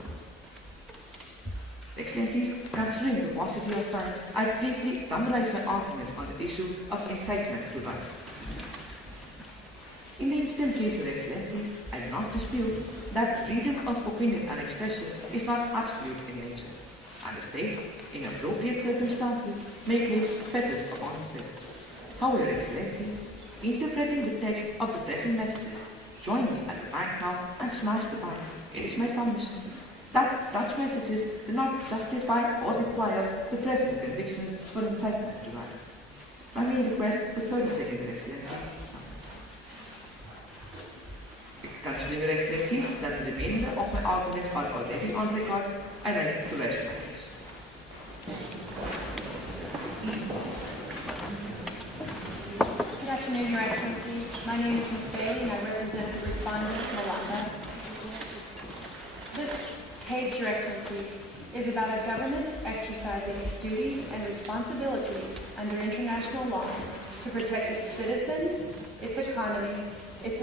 Excellencies, considering the paucity of time, I briefly summarize my argument on the issue of incitement to riot. In the instant case of Excellencies, I do not dispute that freedom of opinion and expression is not absolute in nature, and the state, in appropriate circumstances, may place fetters upon its. However, Excellencies, interpreting the text of the present messages, join me at the bank now and smash the bank. It is my submission that such messages do not justify or require the present conviction for incitement to riot. I may request for 30 seconds, Excellency. Considering Your Excellencies that the remainder of my arguments are already on record, I like to rest my case. Good afternoon, Your Excellencies. My name is Ms. Bailey and I represent the respondent, Yolanda. This case, Your Excellencies, is about a government exercising its duties and responsibilities under international law to protect its citizens, its economy, its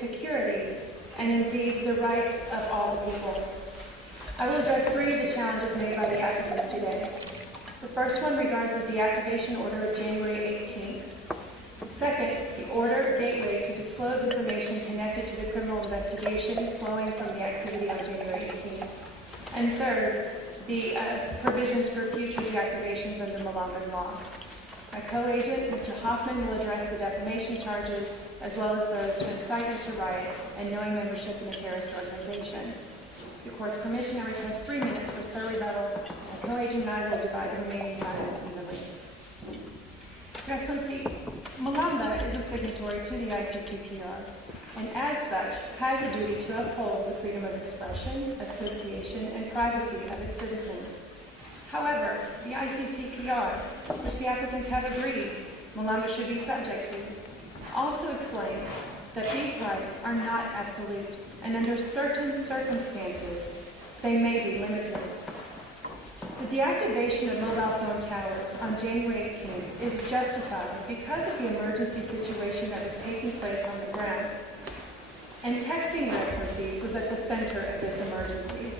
security, and indeed the rights of all the people. I will address three of the challenges made by the applicants today. The first one regards the deactivation order of January 18th. Second, the order of Gateway to disclose information connected to the criminal investigation flowing from the activity on January 18th. And third, the provisions for future deactivations under Malaman law. My co-agent, Mr. Hoffman, will address the defamation charges as well as those to incite to riot and knowing membership in a terrorist organization. With the court's permission, I request 3 minutes for surly battle. My co-agent and I will divide the remaining time evenly. Your Excellency, Malamba is a signatory to the ICCPR, and as such, has a duty to uphold the freedom of expression, association, and privacy of its citizens. However, the ICCPR, which the applicants have agreed Malamba should be subject to, also explains that these rights are not absolute, and under certain circumstances, they may be limited. The deactivation of mobile phone towers on January 18th is justified because of the emergency situation that was taking place on the ground. And texting, Your Excellencies, was at the center of this emergency.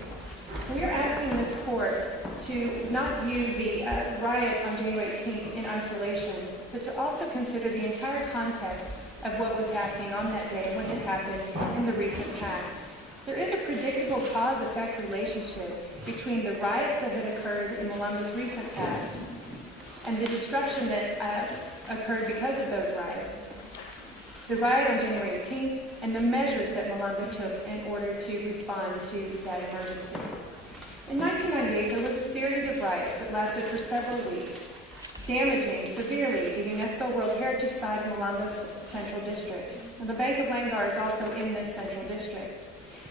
We are asking this court to not view the riot on January 18th in isolation, but to also consider the entire context of what was happening on that day and what had happened in the recent past. There is a predictable cause-effect relationship between the riots that had occurred in Malamba's recent past and the destruction that occurred because of those riots. The riot on January 18th and the measures that Malamba took in order to respond to that emergency. In 1998, there was a series of riots that lasted for several weeks, damaging severely the UNESCO World Heritage Site of Malamba's Central District. And the Bank of Langar is also in this Central District.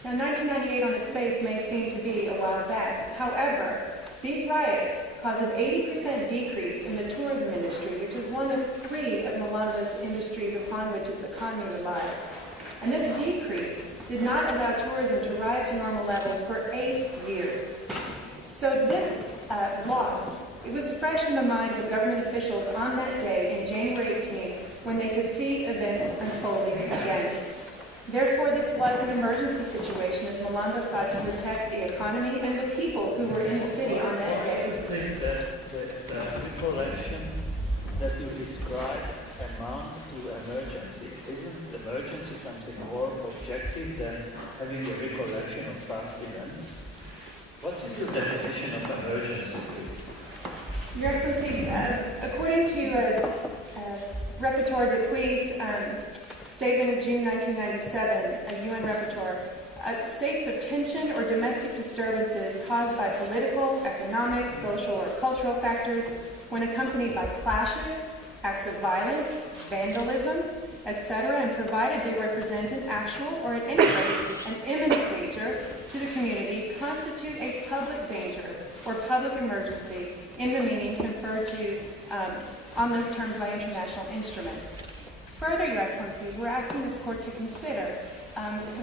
Now, 1998 on its face may seem to be a while back. However, these riots caused an 80% decrease in the tourism industry, which is one of three of Malamba's industries upon which its economy relies. And this decrease did not allow tourism to rise to normal levels for 8 years. So this loss, it was fresh in the minds of government officials on that day in January 18th when they could see events unfolding again. Therefore, this was an emergency situation as Malamba sought to protect the economy and the people who were in the city on that day. I think that the recollection that you describe amounts to emergency. Isn't emergency something more objective than having a recollection of past events? What's the definition of emergency, please? Your Excellency, according to Rapporteur Dupuis' statement of June 1997, a UN rapporteur, states of tension or domestic disturbances caused by political, economic, social, or cultural factors when accompanied by clashes, acts of violence, vandalism, etc., and provided they represent an actual or at any rate an imminent danger to the community, constitute a public danger or public emergency in the meaning conferred to on those terms by international instruments. Further, Your Excellencies, we're asking this court to consider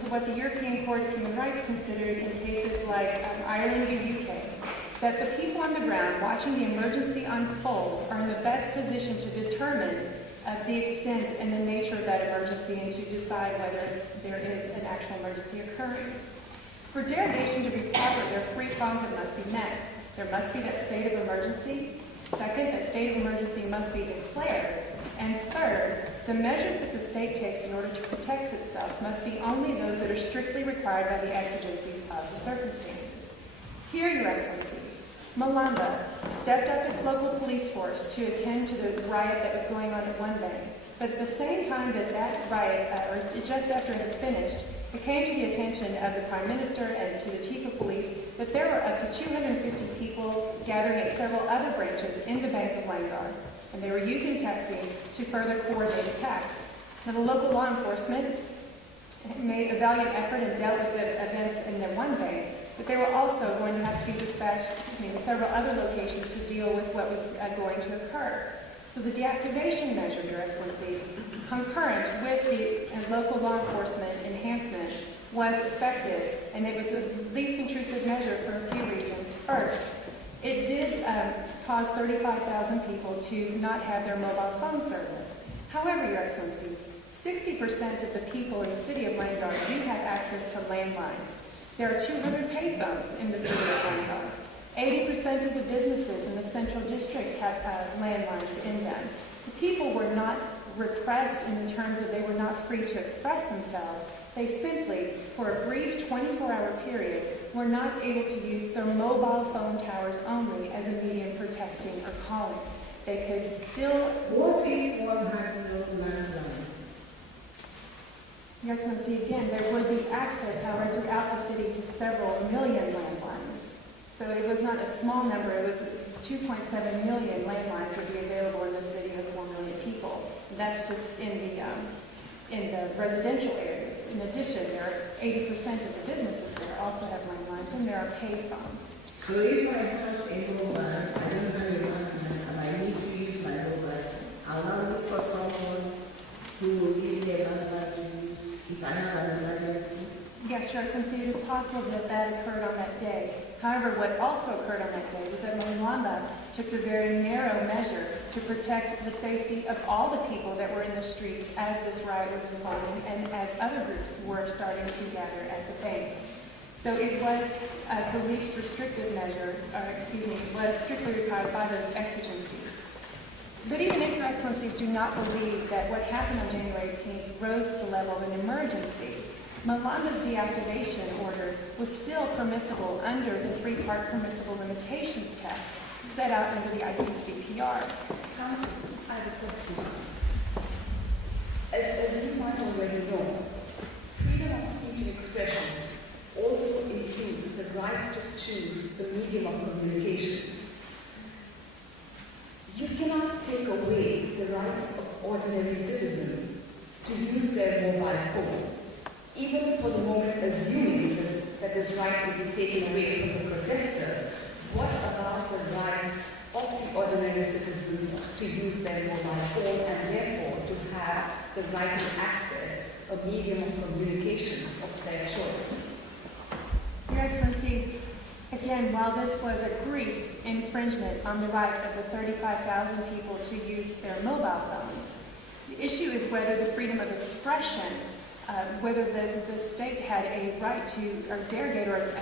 what the European Court of Human Rights considered in cases like Ireland v. UK, that the people on the ground watching the emergency unfold are in the best position to determine the extent and the nature of that emergency and to decide whether there is an actual emergency occurring. For derogation to be proper, there are three prongs that must be met. There must be that state of emergency. Second, that state of emergency must be declared. And third, the measures that the state takes in order to protect itself must be only those that are strictly required by the exigencies of the circumstances. Here, Your Excellencies, Malamba stepped up its local police force to attend to the riot that was going on at one bank. But at the same time that that riot, or just after it had finished, it came to the attention of the Prime Minister and to the Chief of Police that there were up to 250 people gathering at several other branches in the Bank of Langar, and they were using texting to further coordinate attacks. Now, the local law enforcement made a valiant effort and dealt with the events in their one bank, but they were also going to have to be dispatched to several other locations to deal with what was going to occur. So the deactivation measure, Your Excellency, concurrent with the local law enforcement enhancement, was effective, and it was the least intrusive measure for a few reasons. First, it did cause 35,000 people to not have their mobile phone service. However, Your Excellencies, 60% of the people in the city of Langar do have access to landlines. There are 200 payphones in the city of Langar. 80% of the businesses in the central district have landlines in them. The people were not repressed in the terms that they were not free to express themselves. They simply, for a brief 24-hour period, were not able to use their mobile phone towers only as a medium for texting or calling. They could still... What if one had no landline? Your Excellency, again, there would be access, however, throughout the city to several million landlines. So it was not a small number. It was 2.7 million landlines would be available in the city of 4 million people. And that's just in the residential areas. In addition, there are 80% of the businesses there also have landlines, and there are payphones. So if I have a mobile, I don't have a landline, and I need to use my mobile, I'll now look for someone who will give me a landline to use if I have an emergency. Yes, Your Excellency, it is possible that that occurred on that day. However, what also occurred on that day was that Malamba took a very narrow measure to protect the safety of all the people that were in the streets as this riot was unfolding and as other groups were starting to gather at the banks. So it was the least restrictive measure, was strictly required by those exigencies. But even if Your Excellencies do not believe that what happened on January 18th rose to the level of an emergency, Malamba's deactivation order was still permissible under the three-part permissible limitations test set out under the ICCPR. Counsel, I have a question. As you might already know, freedom of speech and expression also includes the right to choose the medium of communication. You cannot take away the rights of ordinary citizens to use their mobile phones, even for the moment assuming that this right will be taken away from the protesters. What about the rights of the ordinary citizens to use their mobile phone and therefore to have the right to access a medium of communication of their choice? Your Excellencies, again, while this was a brief infringement on the right of the 35,000 people to use their mobile phones, the issue is whether the freedom of expression, whether the state had a right to, or derogate, or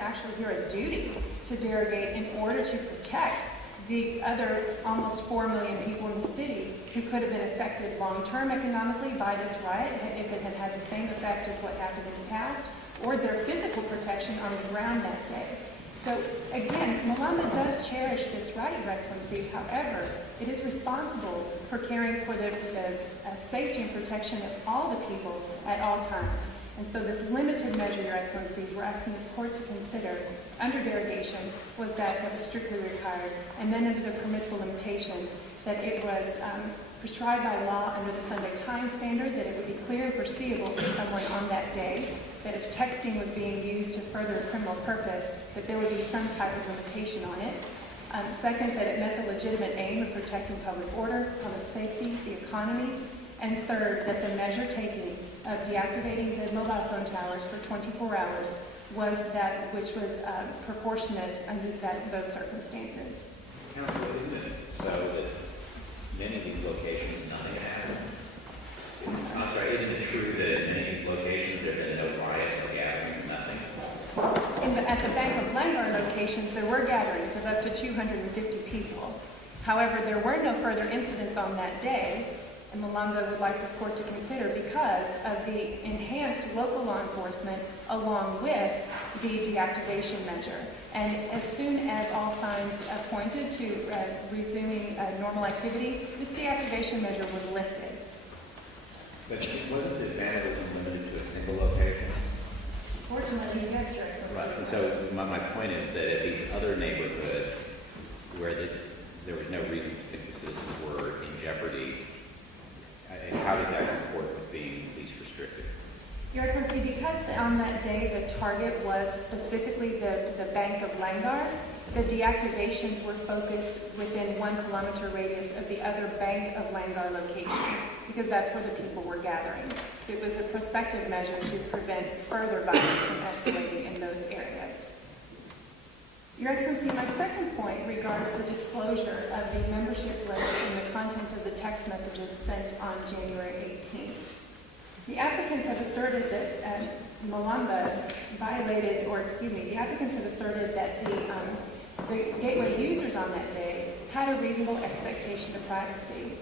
actually here a duty to derogate in order to protect the other almost 4 million people in the city who could have been affected long-term economically by this riot if it had had the same effect as what happened in the past, or their physical protection on the ground that day. So again, Malamba does cherish this right, Your Excellency. However, it is responsible for caring for the safety and protection of all the people at all times. And so this limited measure, Your Excellencies, we're asking this court to consider under derogation was that what was strictly required, and then under the permissible limitations, that it was prescribed by law under the Sunday Times standard, that it would be clear and foreseeable to someone on that day that if texting was being used to further a criminal purpose, that there would be some type of limitation on it. Second, that it met the legitimate aim of protecting public order, public safety, the economy, And third, that the measure taken of deactivating the mobile phone towers for 24 hours was that which was proportionate under those circumstances. Council, isn't it so that many of these locations, nothing happened? I'm sorry, isn't it true that in many of these locations there have been no riot or gathering, nothing? At the Bank of Langar locations, there were gatherings of up to 250 people. However, there were no further incidents on that day, and Malanga would like this court to consider because of the enhanced local law enforcement along with the deactivation measure. And as soon as all signs pointed to resuming normal activity, this deactivation measure was lifted. But wasn't the vandalism limited to a single location? Fortunately, yes, Your Excellency. Right. And so my point is that at these other neighborhoods where there was no reason to think the citizens were in jeopardy, how does that comport with being least restrictive? Your Excellency, because on that day the target was specifically the Bank of Langar, the deactivations were focused within 1 kilometer radius of the other Bank of Langar locations, because that's where the people were gathering. So it was a prospective measure to prevent further violence from escalating in those areas. Your Excellency, my second point regards the disclosure of the membership list and the content of the text messages sent on January 18th. The applicants have asserted that the applicants have asserted that the gateway users on that day had a reasonable expectation of privacy.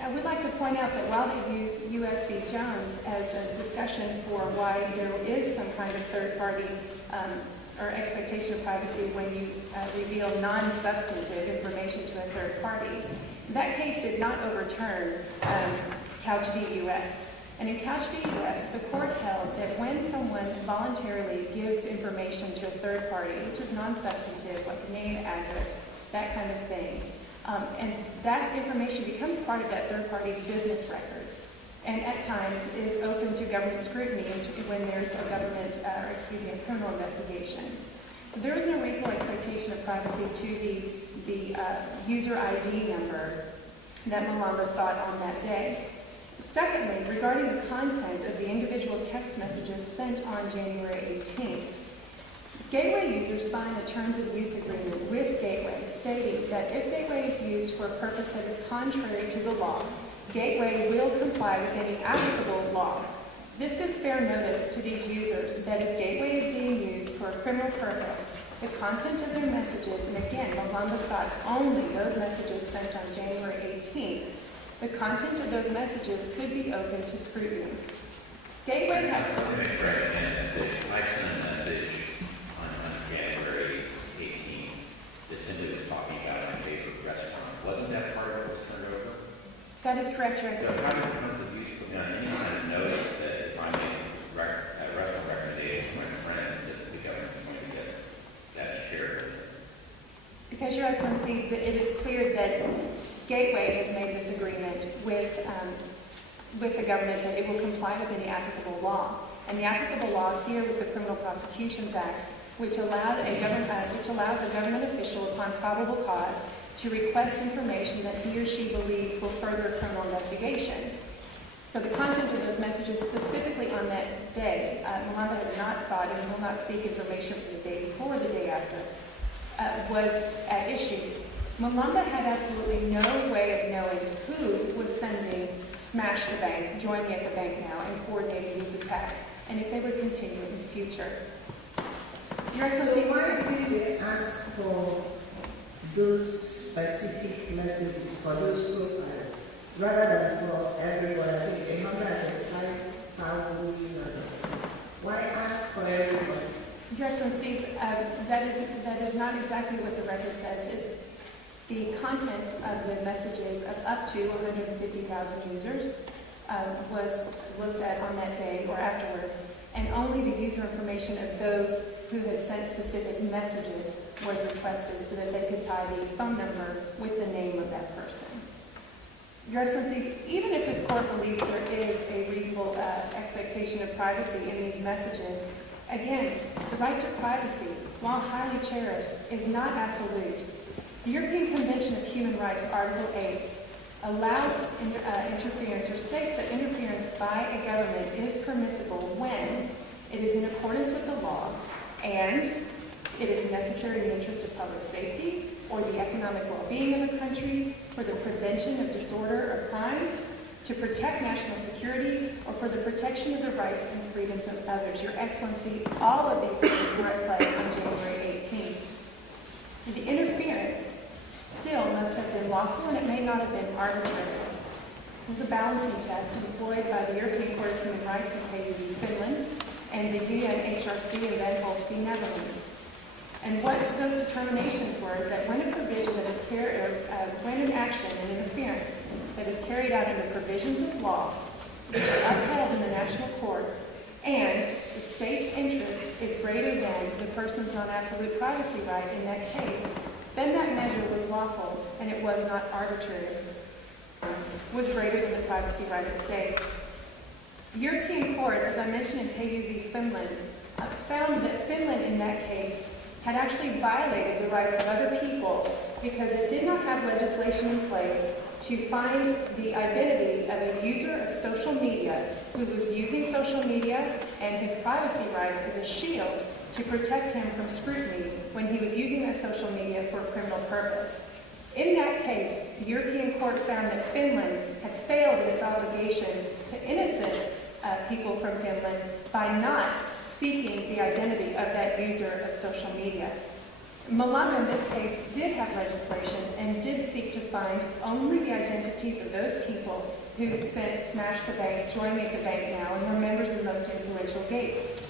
I would like to point out that while they use U.S. v. Jones as a discussion for why there is some kind of third-party or expectation of privacy when you reveal non-substantive information to a third party, that case did not overturn Couch v. U.S. And in Couch v. U.S., the court held that when someone voluntarily gives information to a third party, which is non-substantive, like name, address, that kind of thing, and that information becomes part of that third party's business records, and at times is open to government scrutiny when there's a criminal investigation. So there is no reasonable expectation of privacy to the user ID number that Malanga sought on that day. Secondly, regarding the content of the individual text messages sent on January 18th, Gateway users sign a terms of use agreement with Gateway stating that if Gateway is used for a purpose that is contrary to the law, Gateway will comply with any applicable law. This is fair notice to these users that if Gateway is being used for a criminal purpose, the content of their messages, and again, Malanga sought only those messages sent on January 18th, the content of those messages could be open to scrutiny. Gateway had... I sent a message on January 18th that simply was talking about my favorite restaurant. Wasn't that part of what was turned over? That is correct, Your So Excellency. how do you come to use any kind of notice that if I make a restaurant recommendation to my friends that the government's going to get that share? Because, Your Excellency, it is clear that Gateway has made this agreement with the government that it will comply with any applicable law. And the applicable law here was the Criminal Prosecutions Act, which allows a government official upon probable cause to request information that he or she believes will further a criminal investigation. So the content of those messages specifically on that day, Malanga had not sought and will not seek information from the day before or the day after, was at issue. Malanga had absolutely no way of knowing who was sending Smash the Bank, Join Me at the Bank Now, and coordinating these attacks, and if they would continue in the future. Your Excellency, So why did they ask for those specific messages for those profiles rather than for everyone? I think 105,000 users. Why ask for everyone? Your Excellencies, that is not exactly what the record says. It's the content of the messages of up to 150,000 users was looked at on that day or afterwards, and only the user information of those who had sent specific messages was requested so that they could tie the phone number with the name of that person. Your Excellencies, even if this court believes there is a reasonable expectation of privacy in these messages, again, the right to privacy, while highly cherished, is not absolute. The European Convention of Human Rights, Article 8, allows interference or states that interference by a government is permissible when it is in accordance with the law and it is necessary in the interest of public safety or the economic well-being of the country, for the prevention of disorder or crime, to protect national security, or for the protection of the rights and freedoms of others. Your Excellency, all of these things were at play on January 18th. The interference still must have been lawful, and it may not have been arbitrary. There's a balancing test employed by the European Court of Human Rights in KUV, Finland, and the UNHRC in Den Haag, Netherlands. And what those determinations were is that when a provision that is when an action and interference that is carried out under provisions of law, which are upheld in the national courts, and the state's interest is greater than the person's non-absolute privacy right in that case, then that measure was lawful and it was not arbitrary. Was greater than the privacy right at stake. The European Court, as I mentioned in KUV Finland, found that Finland in that case had actually violated the rights of other people because it did not have legislation in place to find the identity of a user of social media who was using social media and his privacy rights as a shield to protect him from scrutiny when he was using that social media for a criminal purpose. In that case, the European Court found that Finland had failed in its obligation to innocent people from Finland by not seeking the identity of that user of social media. Malama, in this case, did have legislation and did seek to find only the identities of those people who sent Smash the Bank, Join Me at the Bank Now, and were members of the most influential gates.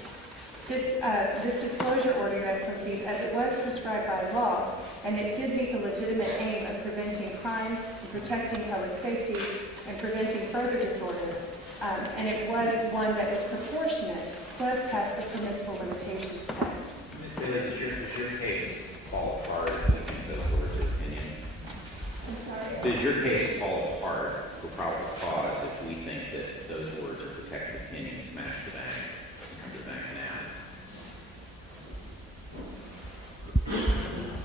This disclosure order, Your Excellencies, as it was prescribed by law, and it did meet the legitimate aim of preventing crime, and protecting public safety, and preventing further disorder, and it was one that was proportionate, was past the permissible limitations test. Does your case fall apart if we think those words of opinion? I'm sorry? Does your case fall apart for probable cause if we think that those words are protected opinion, Smash the Bank, the Bank Now?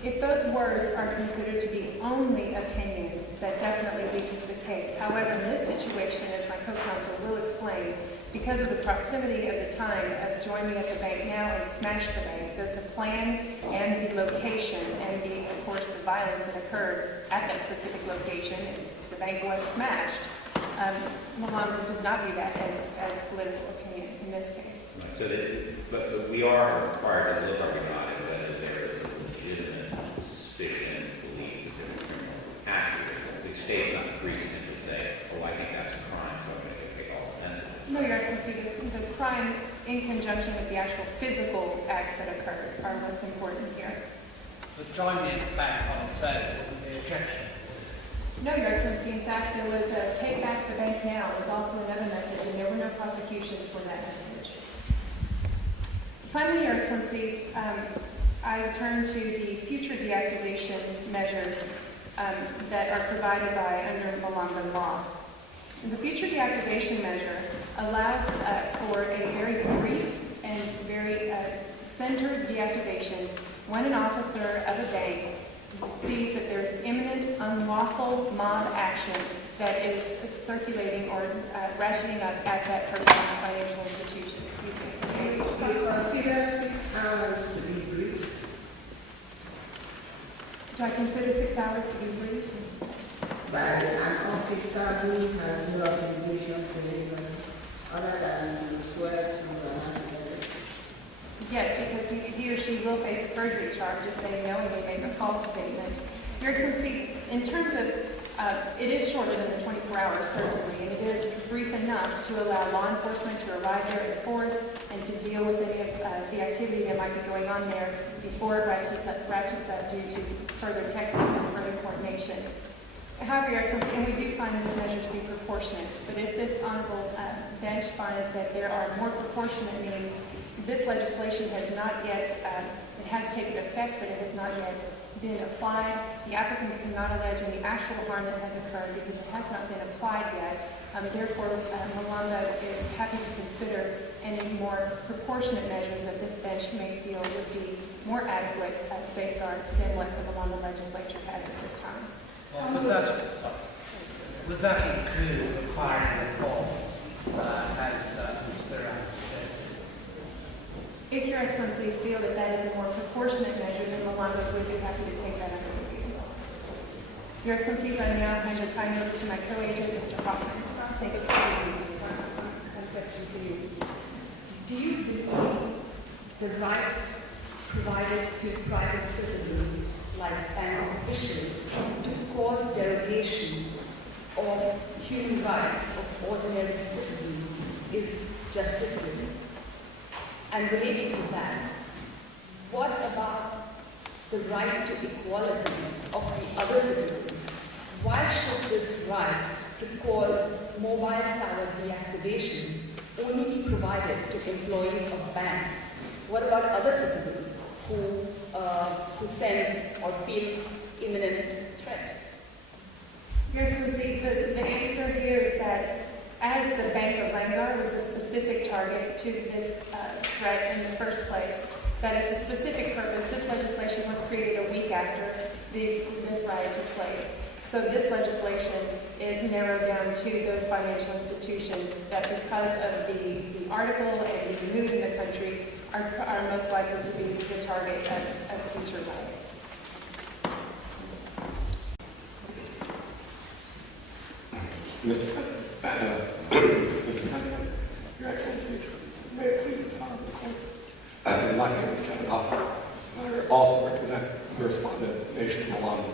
If those words are considered to be only opinion, that definitely weakens the case. However, in this situation, as my co-counsel will explain, because of the proximity of the time of Join Me at the Bank Now and Smash the Bank, the plan and the location and of course, the violence that occurred at that specific location, the bank was smashed, Malama does not view that as political opinion in this case. Right. So but we are required to look at whether there is a legitimate suspicion, belief that there is criminal activity. The state's not free to simply say, oh, I think that's a crime, so I'm going to take all offense. No, Your Excellency, the crime in conjunction with the actual physical acts that occurred are what's important here. But Join Me at the Bank on its own wouldn't be objection. No, Your Excellency. In fact, there was a Take Back the Bank Now was also another message, and there were no prosecutions for that message. Finally, Your Excellencies, I turn to the future deactivation measures that are provided by under Malamba law. The future deactivation measure allows for a very brief and very centered deactivation when an officer of a bank sees that there is imminent unlawful mob action that is circulating or ratcheting up at that person's financial institution. You consider 6 hours to be brief? Do I consider 6 hours to be brief? By an officer who has no obligation to deliver, other than to swear to an Yes, because he or she will face a perjury charge if they knowingly make a false statement. Your Excellency, in terms of, it is shorter than the 24 hours, certainly, and it is brief enough to allow law enforcement to arrive there in force and to deal with any of the activity that might be going on there before it ratchets up due to further texting and further coordination. However, Your Excellency, and we do find this measure to be proportionate, but if this honorable bench finds that there are more proportionate means, this legislation has not yet, it has taken effect, but it has not yet been applied. The applicants cannot allege any actual harm that has occurred because it has not been applied yet. Therefore, Malamba is happy to consider any more proportionate measures that this bench may feel would be more adequate safeguards than what the Malamba legislature has at this time. Well, would that include requiring a poll, as Ms. Biran suggested? If Your Excellencies feel that that is a more proportionate measure, then Malanda would be happy to take that under review. Your Excellencies, I now hand the time over to my co-agent, Mr. Hoffman. Thank you. One question for you. Do you believe the right provided to private citizens, like bank officials, to cause derogation of human rights of ordinary citizens is justiciable? And related to that, what about the right to equality of the other citizens? Why should this right to cause mobile tower deactivation only be provided to employees of banks? What about other citizens who sense or feel imminent threat? Your Excellency, the answer here is that as the Bank of Langar was a specific target to this threat in the first place, that is the specific purpose. This legislation was created a week after this riot took place. So this legislation is narrowed down to those financial institutions that, because of the article and the mood in the country, are most likely to be the target of future riots. Mr. President, Your Excellencies, may it please the Honorable Court. My name is Kevin Hoffman. I also represent the respondent, Nation Malanda.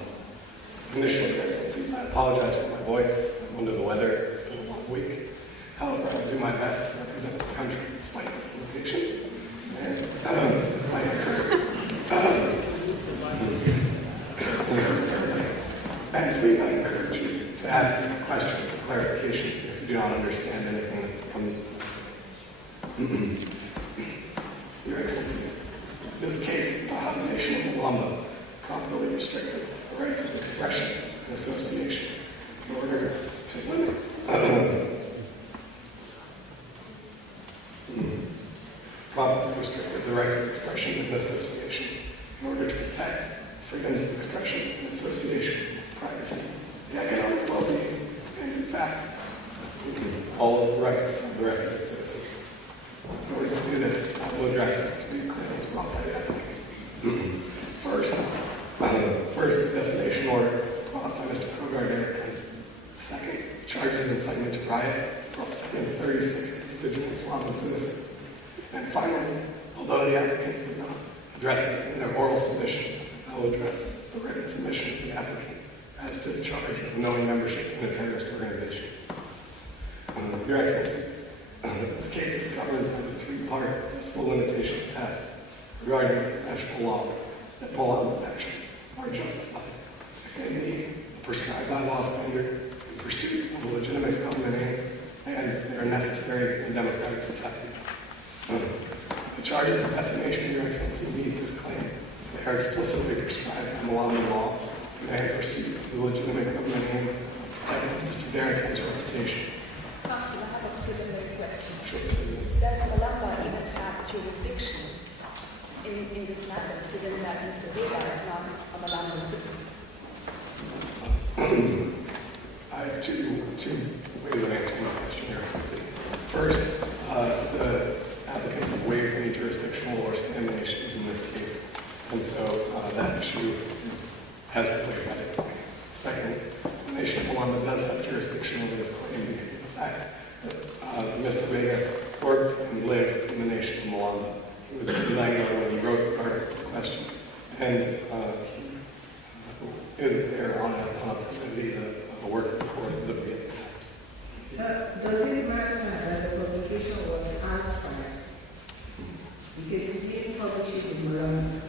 Initially, Your Excellencies, I apologize for my voice. I'm under the weather. It's been a long week. However, I'll do my best to represent the country despite this limitation. And please, I encourage you to ask me questions for clarification if you do not understand anything from this. Your Excellencies, this case is how the nation of Malanda properly restricted the rights of expression and association in order to limit properly restricted the rights of expression and association in order to protect freedoms of expression and association, privacy, the economic well-being, and in fact, all of the rights of the rest of its citizens. In order to do this, I will address three claims brought by the applicants. First, the defamation order brought by Mr. Kogar. Second, charges of incitement to riot brought against 36 individual Malawian citizens. And finally, although the applicants did not address it in their oral submissions, I will address the written submission of the applicant as to the charge of knowing membership in a terrorist organization. Your Excellencies, this case is governed by the three-part civil limitations test regarding international law that Malanda's actions are justified if they meet the prescribed by law standard in pursuit of a legitimate government aim and they are necessary in a democratic society. The charges of defamation, Your Excellency, meet this claim. They are explicitly prescribed by Malawian law and they are in pursuit of the legitimate government aim of protecting Mr. Derrick's reputation. Council, I have a preliminary question. Sure, Does Malanda even have jurisdiction in this matter, given that Mr. Vega is not a Malandan citizen? I have two ways of answering my question, Your Excellency. First, the applicants have waived any jurisdictional or standing issues in this case, and so that issue has been waived by the applicants. Second, the nation of Malanda does have jurisdiction over this claim because of the fact that Mr. Vega worked and lived in the nation of Malanda. He was in Langley when he wrote the article in question, and he is there on a permanent visa of a work for the Vietnam Times. Does it matter that the publication was outside? Because he didn't publish it in Malanda.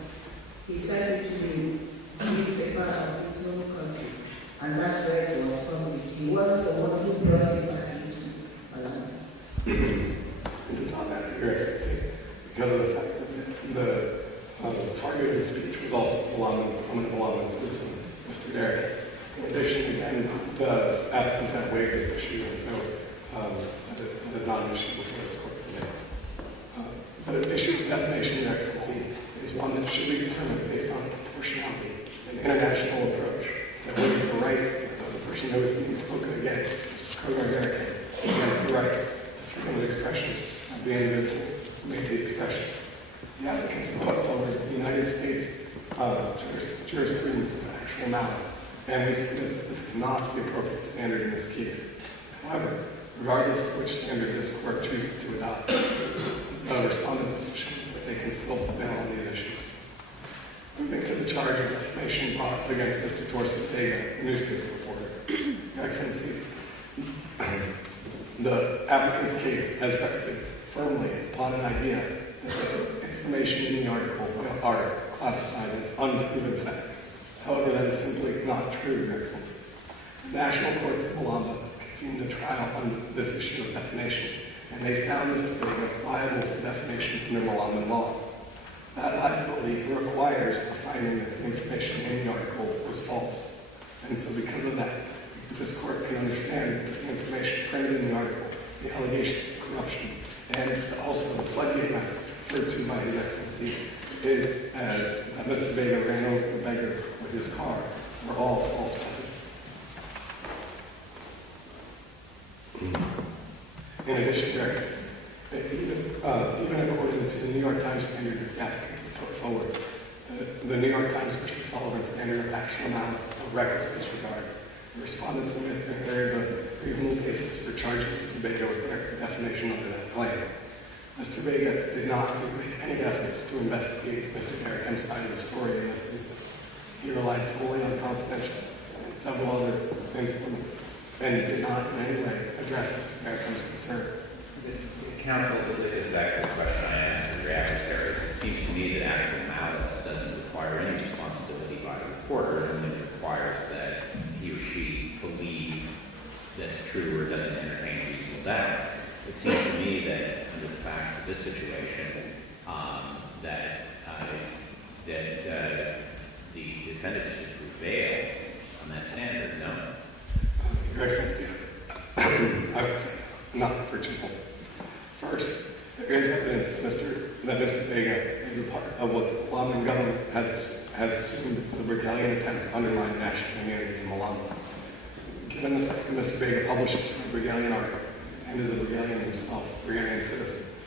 He sent it to the newspaper of his own country, and that's where it was published. He wasn't the one who brought it back into Malanda. It does not matter, Your Excellency, because of the fact that the target of the speech was also a prominent Malandan citizen, Mr. Derrick. In addition, again, the applicants have waived this issue, and so that is not an issue before this court today. The issue of defamation, Your Excellency, is one that should be determined based on proportionality, an international approach that weighs the rights of the person defamation notice being spoken against against the rights to freedom of expression of the individual who made the expression. The applicants have put forward the United States jurisprudence of actual malice, and we see that this is not the appropriate standard in this case. However, regardless of which standard this court chooses to adopt, the respondent's position is that they can still prevail on these issues. Moving to the charge of defamation brought against Mr. Dorsey Vega, a newspaper reporter. Your Excellencies, the applicant's case has rested firmly upon an idea that the information in the article are classified as unproven facts. However, that is simply not true, Your Excellencies. The National Courts of Malamba convened a trial on this issue of defamation, and they found Mr. Vega liable for defamation under Malamban law. That liability requires a finding that the information in the article was false. And so because of that, this court can understand that the information printed in the article, the allegations of corruption, and also the floodgate message referred to by His Excellency is as Mr. Vega ran over the beggar with his car, were all false messages. In addition, Your Excellency, even according to the New York Times standard that the applicants have put forward, the New York Times versus Sullivan standard of actual malice or reckless disregard, the respondents admit that there is a reasonable basis for charging Mr. Vega with defamation under that claim. Mr. Vega did not make any efforts to investigate Mr. Derrickham's side of the story in this instance. He relied solely on confidential and several other informants, and he did not in any way address Mr. Derrickham's concerns. Counsel, is back to the question I asked of your adversaries. It seems to me that actual malice doesn't require any responsibility by the reporter. It only requires that he or she believe that it's true or doesn't entertain reasonable doubt. It seems to me that under the facts of this situation, that the defendant should prevail on that standard. No. Your Excellency, I would say not for 2 points. First, there is evidence that Mr. Vega is a part of what the Malamban government has assumed is a Bergelian attempt to undermine national unity in Malamba. Given the fact that Mr. Vega publishes from a Bergelian article and is a Bergelian himself, a Bergelian citizen,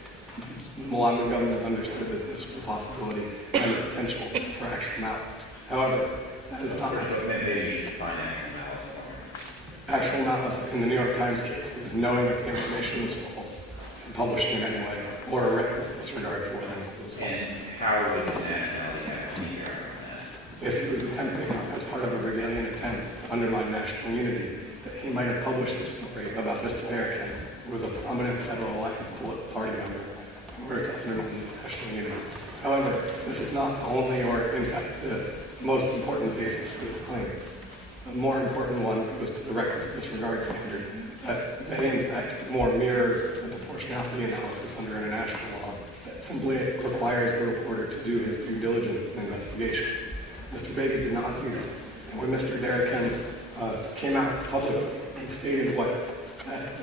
the Malamban government understood that this was a possibility and the potential for actual malice. However, that is not Maybe you should find actual malice. actual malice in the New York Times case is knowing that the information was false and publishing it anyway, or a reckless disregard for them. And how would the nationality have to meet that? If he was attempting, as part of a Bergelian attempt to undermine national unity, that he might have published this story about Mr. Derrickham, who was a prominent federal alliance party member, in order to undermine national unity. However, this is not the only or, in fact, the most important basis for this claim. The more important one goes to the reckless disregard standard that in fact more mirrors the proportionality analysis under international law that simply requires the reporter to do his due diligence in investigation. Mr. Vega did not do that. And when Mr. Derrickham came out publicly and stated what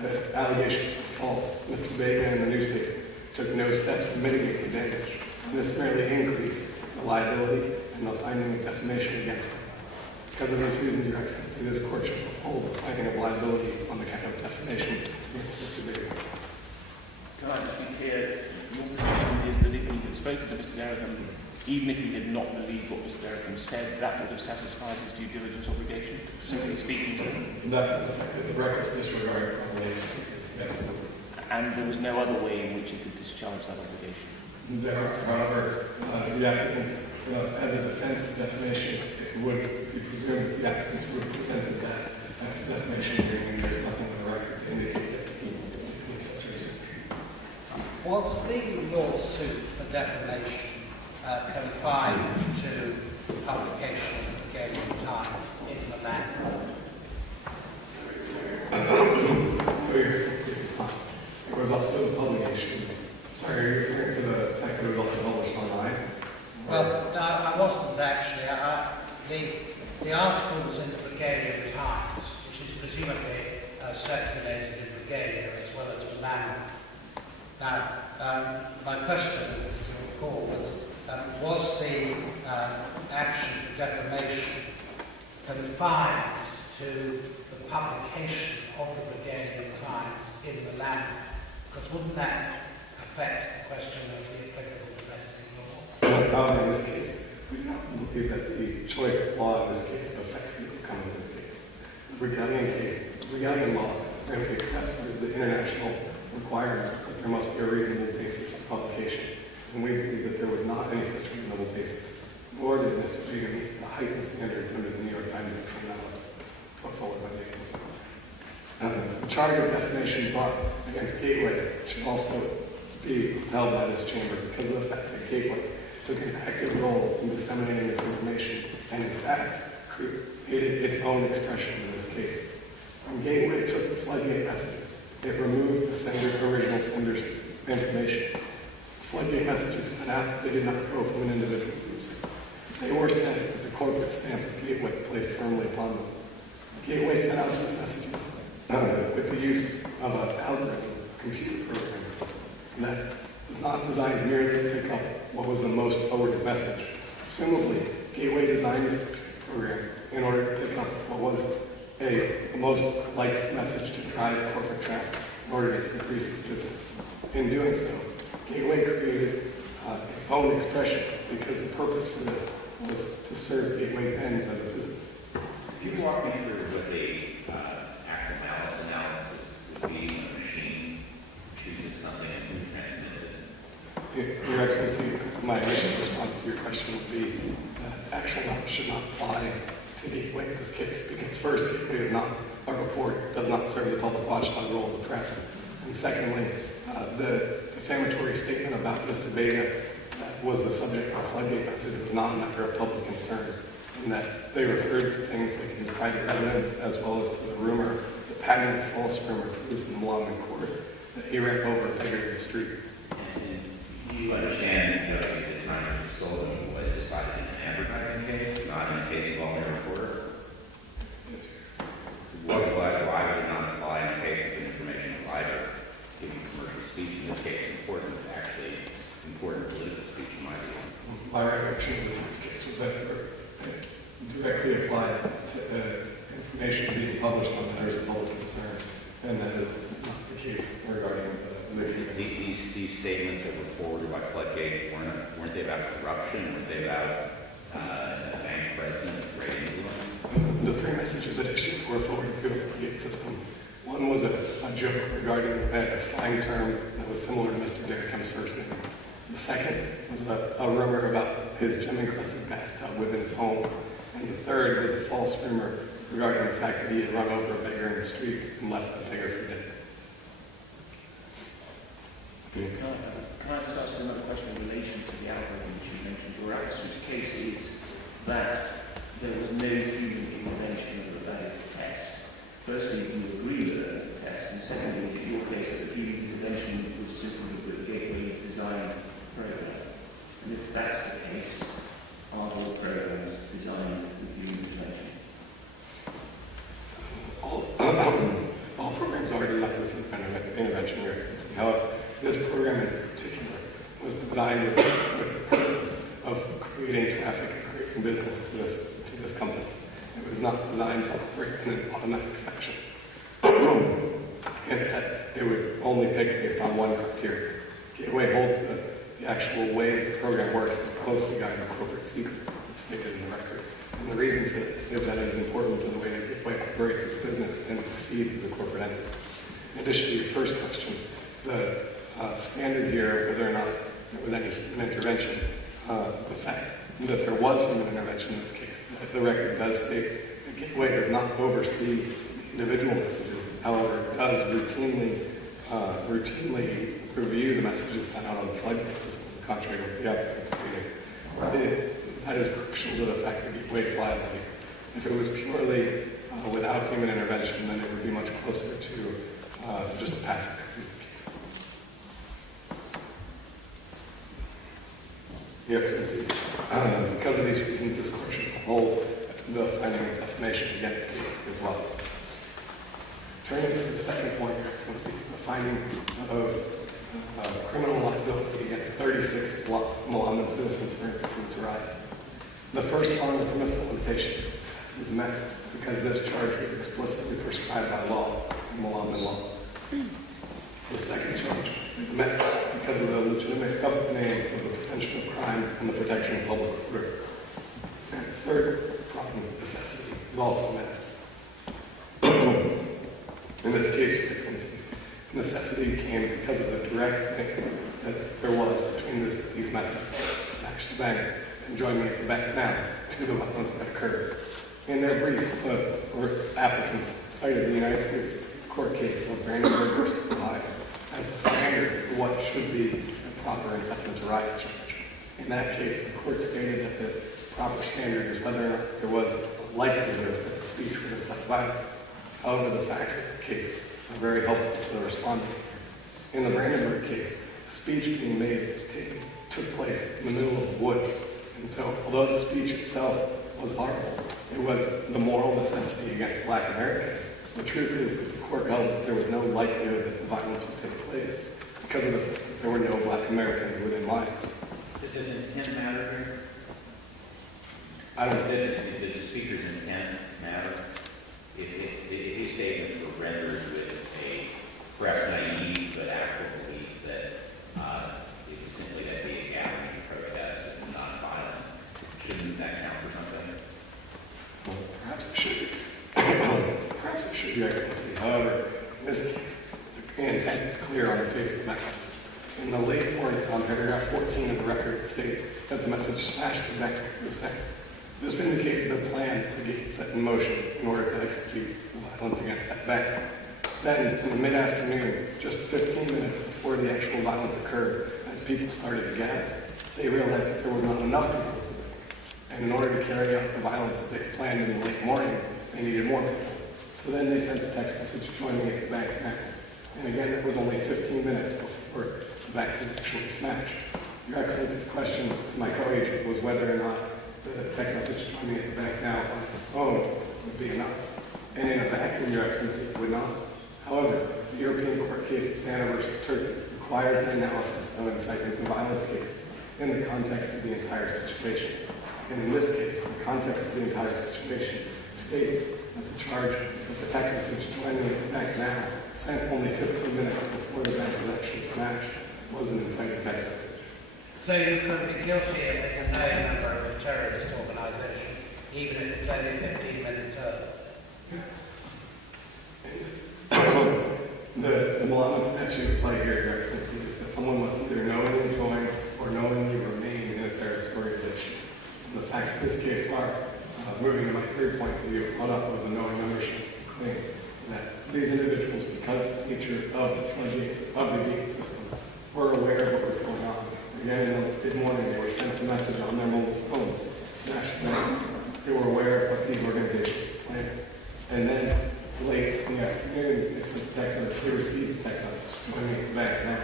the allegations were false, Mr. Vega and the newspaper took no steps to mitigate the damage. And this merely increased the liability and the finding of defamation against him. Because of those reasons, Your Excellency, this court should uphold the finding of liability on the count of defamation against Mr. Vega. Can I just be clear? Your position is that if he had spoken to Mr. Derrickham, even if he had not believed what Mr. Derrickham said, that would have satisfied his due diligence obligation, simply speaking to him? That the reckless disregard relates to this. And there was no other way in which he could discharge that obligation? There are, however, the applicants, as a defense to defamation, it would be presumed that the applicants would have presented that defamation hearing, and there's nothing on the record to indicate that he makes such a reason. Was the lawsuit for defamation confined to publication of the Bergelian Times in the land? It was also a publication. Sorry, are you referring to the fact that it was also published online? Well, no, I wasn't actually. The article was in the Bergelian Times, which is presumably circulated in Bulgaria as well as Milan. Now, my question, as you recall, was the action for defamation confined to the publication of the Brigadian Times in the land? Because wouldn't that affect the question of the applicable domestic law? In this case, we do not believe that the choice of law in this case affects the outcome of this case. The Brigadian law frankly accepts the international requirement that there must be a reasonable basis for publication, and we believe that there was not any such reasonable basis, nor did Mr. G meet the heightened standard under the New York Times criminalist put forward by the the charge of defamation brought against Gateway should also be upheld by this chamber because of the fact that Gateway took an active role in disseminating this information and in fact created its own expression in this case. When Gateway took the floodgate messages, it removed the original sender's information. Floodgate messages went out, they did not go from an individual user. They were sent with the corporate stamp of Gateway placed firmly upon them. Gateway sent out these messages with the use of an algorithm computer program that was not designed merely to pick up what was the most forwarded message. Presumably, Gateway designed this program in order to pick up what was the most likely message to drive corporate traffic in order to increase its business. In doing so, Gateway created its own expression because the purpose for this was to serve Gateway's ends as a business. Can you walk me through what the actual analysis would be when a machine chooses something and transmits it? Your Excellency, my initial response to your question would be that actual knowledge should not apply to Gateway in this case, because first, Gateway is not a report, does not serve the public watchdog role of the press. And secondly, the defamatory statement about Mr. Beta that was the subject of the floodgate message was not a matter of public concern, in that they referred to things like his private residence as well as to the rumor, the patent false rumor proved in the law in court that he ran over a beggar in the street. And you understand that the time of Sullivan was decided in an advertising case, not in a case involving a reporter? Yes. Why would it not apply in a case of information provider, giving commercial speech in this case important political speech in my view? My recollection of this case was that it directly applied to information being published on matters of public concern, and that is not the case regarding These statements that were forwarded by Floodgate, weren't they about corruption? Weren't they about a bank president with great influence? The three messages that issued were forwarded through the Floodgate system. One was a joke regarding a slang term that was similar to Mr. Derrickham's first name. The second was a rumor about his gem-encrusted bathtub within his home. And the third was a false rumor regarding the fact that he had run over a beggar in the streets and left the beggar for dead. Can I just ask another question in relation to the algorithm that you mentioned? Your Axel's case is that there was no human intervention that is the test. Firstly, you agree that that is the test, and secondly, is it your case that the human intervention was simply the Gateway design program? And if that's the case, are all programs designed with human intervention? All programs are designed with intervention, Your Excellency. However, this program in particular was designed with the purpose of creating traffic and creating business to this company. It was not designed to operate in an automatic fashion. And that it would only pick based on one criteria. Gateway holds the actual way the program works is closely guided by corporate secret. It's stated in the record. And the reason for it is that it is important to the way that Gateway operates its business and succeeds as a corporate entity. In addition to your first question, the standard here, whether or not there was any human intervention, the fact that there was human intervention in this case, the record does state that Gateway does not oversee individual messages. However, it does routinely review the messages sent out on the floodgate system, contrary to what the applicant stated. That is crucial to the fact that Gateway is liable here. If it was purely without human intervention, then it would be much closer to just a passive case. Your Excellencies, because of these reasons, this court should hold the finding of defamation against Gateway as well. Turning to the second point, Your Excellencies, the finding of criminal liability against 36 Mohammed citizens for instance riot. The first part of the permissible limitation is met because this charge was explicitly prescribed by law, in Mohammed law. The second charge is met because of the legitimate government name of the prevention of crime and the protection of public order. And the third problem, necessity, is also met. In this case, for instance, necessity came because of the direct link that there was between these messages, snatch the bank and join me at the bank now, to the violence that occurred. In their briefs, applicants cited the United States court case of Brandenburg versus Ohio as the standard for what should be a proper incitement to riot charge. In that case, the court stated that the proper standard is whether or not there was a likelihood that the speech would incite violence. However, the facts of the case are very helpful to the respondent. In the Brandenburg case, the speech being made took place in the middle of the woods. And so, although the speech itself was horrible, it was the moral necessity against Black Americans. The truth is that the court held that there was no likelihood that the violence would take place because of the fact that there were no Black Americans within lives. Does intent matter here? I don't Does the speaker's intent matter? If his statements were rendered with a perhaps naive but actual belief that it was simply that the gathering protest and non-violent, shouldn't that count for something? Well, perhaps it should be. Perhaps it should be explicitly. However, in this case, the intent is clear on the face of the messages. In the late warning on paragraph 14 of the record, it states that the message smashed the bank to the center. This indicated the plan the Gates set in motion in order to execute violence against that bank. Then, in the mid-afternoon, just 15 minutes before the actual violence occurred, as people started to gather, they realized that there were not enough people at the bank. And in order to carry out the violence that they planned in the late morning, they needed more people. So then they sent a text message joining at the bank now. And again, it was only 15 minutes before the bank was actually smashed. Your Excellency's question to my co-agent was whether or not the text message joining at the bank now on its own would be enough. And in a vacuum, Your Excellency, it would not. However, the European Court case of Santa versus Turkey requires an analysis of incitement to violence cases in the context of the entire situation. And in this case, the context of the entire situation states that the charge of the text message joining at the bank now, sent only 15 minutes before the bank was actually smashed, was an inciting text message. So you could be guilty of a known member of a terrorist organisation, even if it's only 15 minutes early. The Mohammed statute applied here, Your Excellency, is that someone must either knowingly join or knowingly remain in a terrorist organization. And the facts of this case are, moving to my third point of view, caught up with the knowing membership claim that these individuals, because of the nature of the floodgates of the gate system, were aware of what was going on. Again, in the mid-morning, they were sent a message on their mobile phones, smashed them. They were aware of what these organizations were planning. And then, late in the afternoon, they sent the text message, they received the text message, joining the bank now.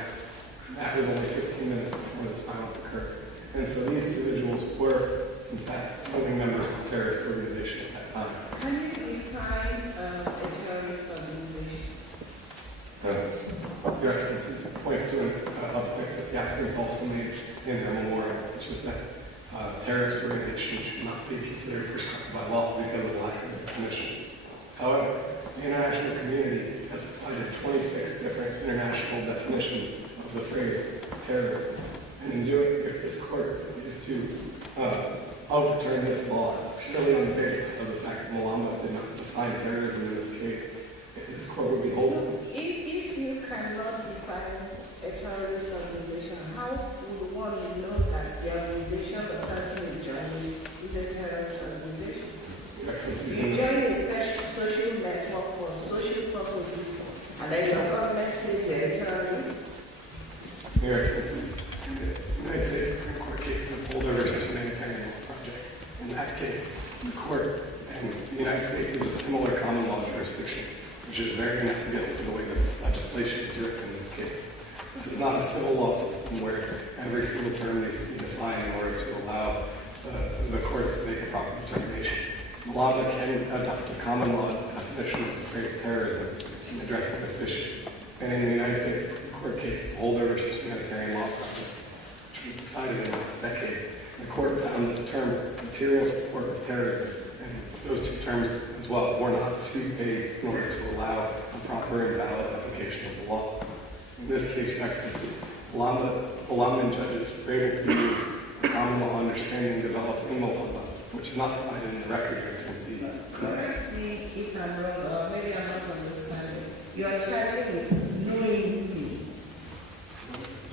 That was only 15 minutes before this violence occurred. And so these individuals were, in fact, voting members of the terrorist organization at that time. Can you define a terrorist organization? Your Excellency points to a point that the applicants also made in their memorial, which is that terrorist organizations should not be considered prescribed by law because of the lack of definition. However, the international community has provided 26 different international definitions of the phrase terrorism. And in doing, if this court is to overturn this law purely on the basis of the fact that Mohammed did not define terrorism in this case, this court would be holding. If you cannot define a terrorist organization, how would one know that the organization the person is joining is a terrorist organization? You join a social network for social purposes, and then your government says you're a terrorist. Your Excellency, the United States Supreme Court case of Boulder versus Humanitarian Law Project. In that case, the court and the United States is a similar common law jurisdiction, which is very analogous to the way that this legislation is written in this case. This is not a civil law system where every single term needs to be defined in order to allow the courts to make a proper determination. The law that can adopt a common law definition of the phrase terrorism in addressing this issue. And in the United States court case, Boulder versus Humanitarian Law Project, which was decided in the last decade, the court found that the term material support of terrorism and those two terms as well were not too vague in order to allow a proper and valid application of the law. In this case, Your Excellency, Olaman judges were able to use a common law understanding developed in Malamba, which is not provided in the record, Your Excellency. Correct me if I'm wrong, or maybe I'm not understanding. You are charging with knowingly.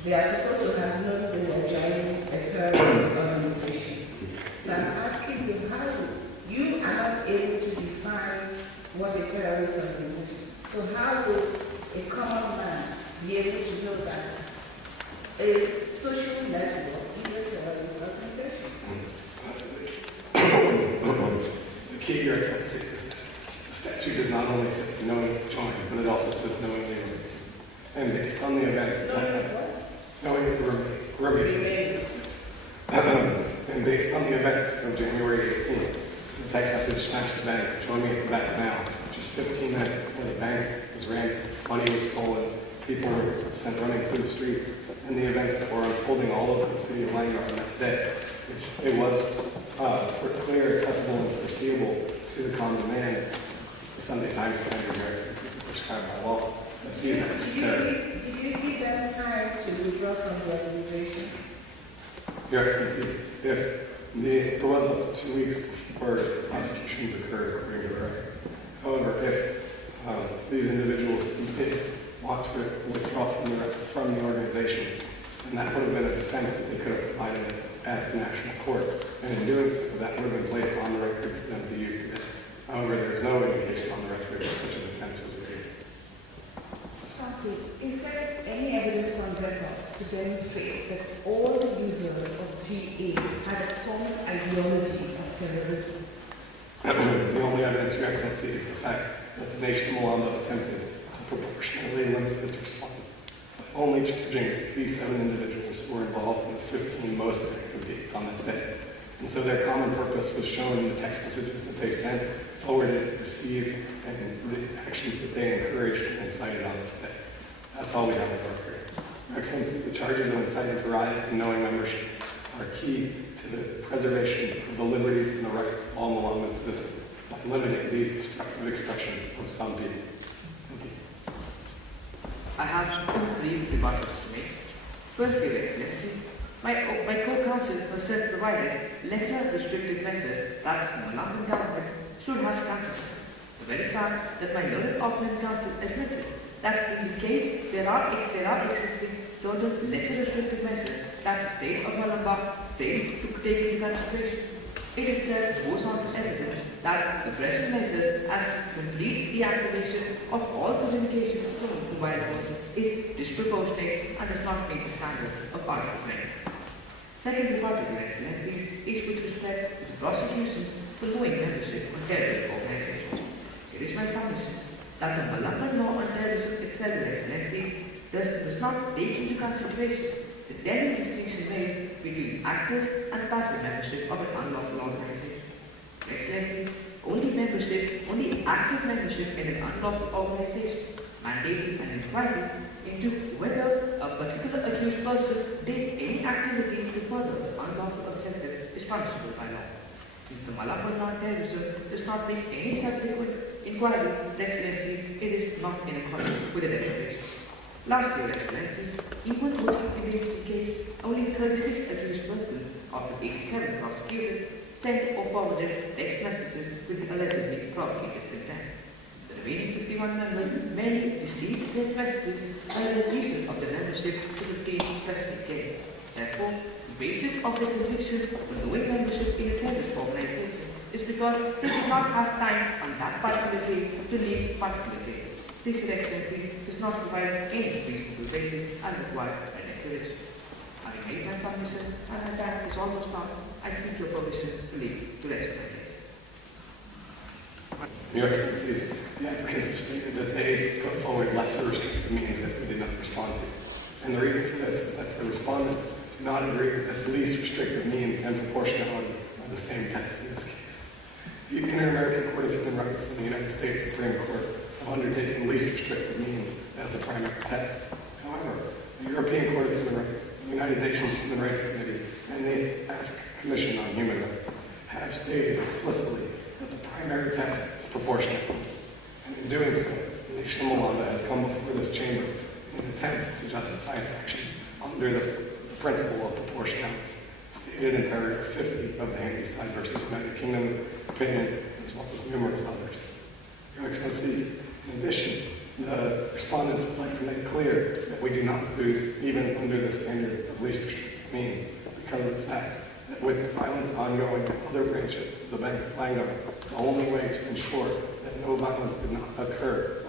They are supposed to have known they were joining a terrorist organization. So I'm asking you, how you are not able to define what a terrorist organization is. So how would a common man be able to know that a social network is a terrorist organization? The key, Your Excellency, is the statute does not only say knowing join, but it also says knowingly remains. And based on the events knowingly remains. And based on the events of January 18th, the text message snatched the bank, join me at the bank now. Just 15 minutes before the bank was ransacked, money was stolen, people were sent running through the streets, and the events that were unfolding all over the city of Langar on that day, which it was clear, accessible, and foreseeable to the common man. The Sunday Times standard, Your Excellency, prescribed by law. Did you give them time to withdraw from the organization? Your Excellency, if there was up to 2 weeks before prosecutions occurred, according to the record. However, if these individuals did want to withdraw from the organization, then that would have been a defense that they could have provided at the national court. And in doing so, that would have been placed on the record for them to use today. However, there is no indication on the record that such a defense was made. Shansi, is there any evidence on record to demonstrate that all the users of GA had a common ideology of terrorism? The only evidence, Your Excellency, is the fact that the nation of Malamba attempted to proportionally limit its response by only charging 87 individuals who were involved in the 15 most active dates on that day. And so their common purpose was shown in the text messages that they sent, forwarded, received, and the actions that they encouraged and incited on that day. That's all we have on the record. Your Excellency, the charges of inciting to riot and knowing membership are key to the preservation of the liberties and the rights of all Malamban citizens by limiting these destructive expressions of some people. Thank you. I have two brief rebuttals to make. Firstly, Your Excellency, my co-counsel has provided lesser restrictive measures that the Malamban government should have considered. The very fact that my learned opponent counsel admitted that in the case there are existing certain lesser restrictive measures that the state of Malamba failed to take into consideration, it itself goes on to evidence that the present measures as complete deactivation of all communication from mobile phones is disproportionate and does not meet the standard of Article 20. Second rebuttal, Your Excellency, is with respect to the prosecution for knowing membership of terrorist organizations. It is my submission that the Malamban law on terrorism itself, Your Excellency, does not take into consideration the delicate distinction made between active and passive membership of an unlawful organization. Your Excellency, only active membership in an unlawful organization mandating an inquiry into whether a particular accused person did any activity to further the unlawful objective is punishable by law. Since the Malamban law on terrorism does not make any subsequent inquiry, Your Excellency, it is not in accordance with the declaration. Lastly, Your Excellency, even though in this case only 36 accused persons of the 87 prosecuted sent or forwarded text messages with the allegedly propagated content. The remaining 51 members merely received text messages by the reason of the membership to the 15 specific case. Therefore, the basis of their conviction for knowing membership in a terrorist organization is because they did not have time on that particular day to leave particular day. This, Your Excellency, does not provide any reasonable basis as required by declaration. Having made my submission and my time is almost up, I seek your permission to leave to rest my case. Your Excellencies, the applicants have stated that they put forward lesser restrictive means that we did not respond to. And the reason for this is that the respondents do not agree that the least restrictive means and proportionality are the same test in this case. The Inter-American Court of Human Rights and the United States Supreme Court have undertaken least restrictive means as the primary test. However, the European Court of Human Rights, the United Nations Human Rights Committee, and the African Commission on Human Rights have stated explicitly that the primary text is proportionate. And in doing so, the nation of Malanda has come before this chamber in an attempt to justify its actions under the principle of proportionality, stated in paragraph 50 of the Handyside versus United Kingdom opinion, as well as numerous others. Your Excellencies, in addition, the respondents would like to make clear that we do not lose even under the standard of least restrictive means because of the fact that with violence ongoing in other branches of the Bank of Langar, the only way to ensure that no violence did not occur,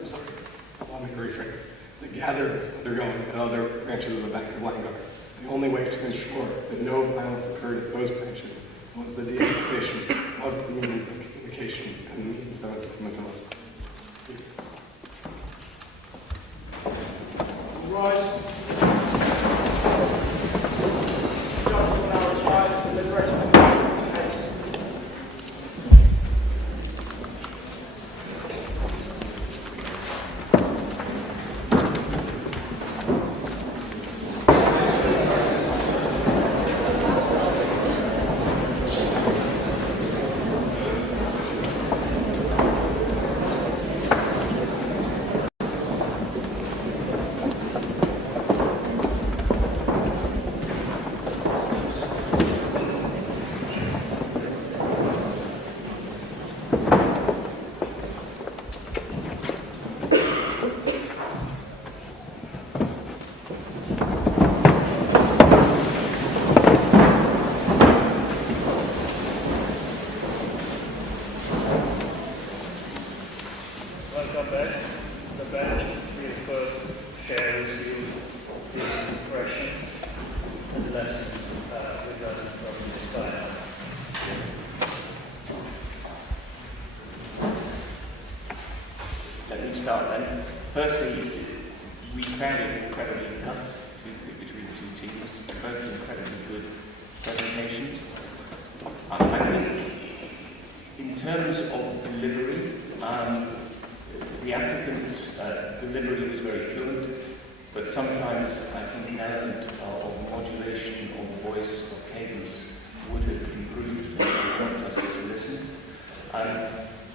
allow me to rephrase, the gatherings undergoing at other branches of the Bank of Langar, the only way to ensure that no violence occurred at those branches was the deactivation of the means of communication and the means of incitement of violence. Rise. Judges will now retire to deliberate on the case. Welcome back. The bench will first share with you the impressions and lessons we learned from this time. Let me start then. Firstly, we found it incredibly tough between the two teams, both incredibly good presentations. I think in terms of delivery, the applicant's delivery was very fluent, but sometimes I think an element of modulation of voice or cadence would have improved and helped us to listen.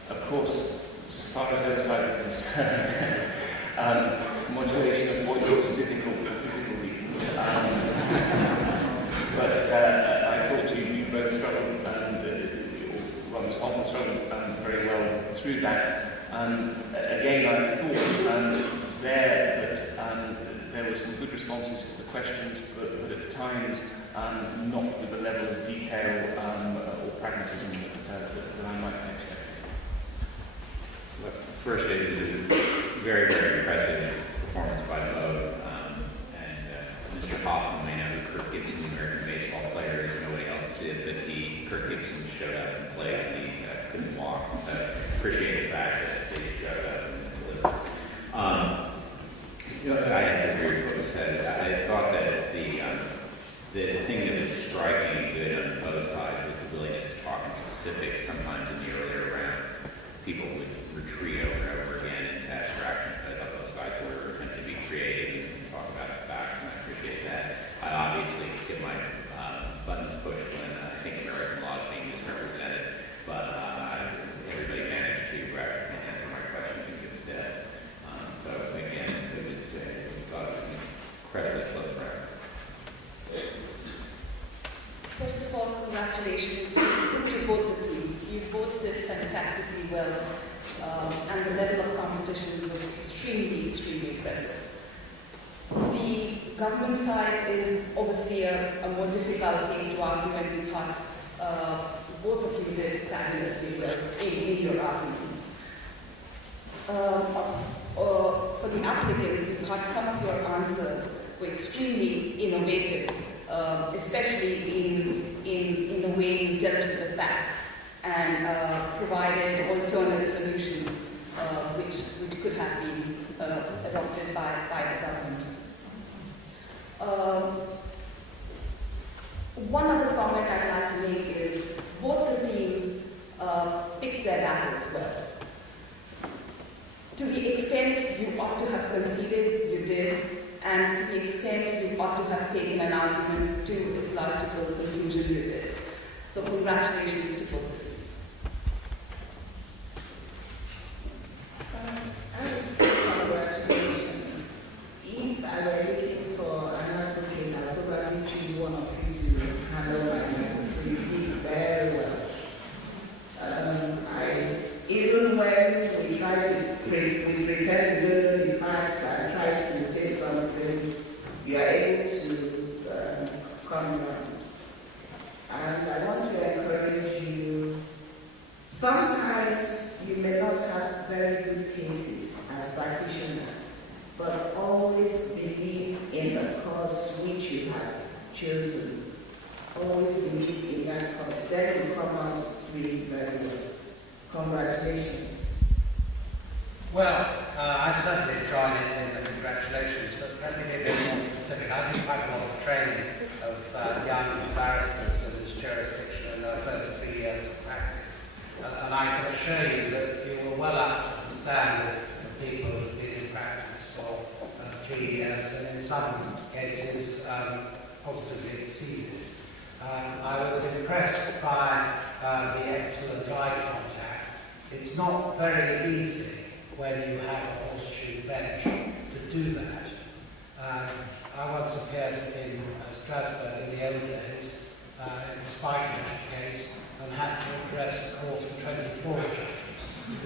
Of course, as far as the other side is concerned, modulation of voice is difficult for physical reasons. But I thought you both struggled, Ms. Hoffman struggled very well through that. Again, I thought there that there were some good responses to the questions, but at times not with the level of detail or pragmatism that I might have expected. First, it was a very, very impressive performance by both. Mr. Hoffman may know who Kirk Gibson, the American baseball player, is. Nobody else did, but Kirk Gibson showed up and played, and he couldn't walk. And so appreciate the fact that they showed up and delivered. I agree with what was said. I thought that the thing that was striking and good on both sides was the willingness to talk in specifics. Sometimes in the earlier round, people would retreat over and over again into abstraction. I thought those guys were attempting to be creative and talk about the facts, and I appreciate that. I obviously get my buttons pushed when I think American law is being misrepresented, but everybody managed to answer my questions in good stead. So again, we thought it was an incredibly close round. First of all, congratulations to both the teams. You both did fantastically well, and the level of competition was extremely, extremely impressive. The government side is obviously a more difficult case to argue, and we've had both of you did fabulously well in your arguments. For the applicants, we've had some of your answers were extremely innovative, especially in the way you dealt with the facts and provided alternate solutions which could have been adopted by the government. One other comment I'd like to make is both the teams picked their battles well. To the extent you ought to have conceded, you did, and to the extent you ought to have taken an argument to its logical conclusion, you did. So congratulations to both the teams. we pretend we don't know the facts and try to say something, you are able to come around. And I want to encourage you, sometimes you may not have very good cases as practitioners, but always believe in the cause which you have chosen. Always believe in that cause. Then you come out really very well. Congratulations. Well, I certainly join in the congratulations, but let me be a bit more specific. I do quite a lot of training of young barristers in this jurisdiction in their first 3 years of practice. And I can assure you that you were well up to the standard of people who have been in practice for 3 years, and in some cases positively exceeded. I was impressed by the excellent eye contact. It's not very easy when you have a horseshoe bench to do that. I once appeared in Strasbourg in the old days, in the Spikeridge case, and had to address a court of 24 judges.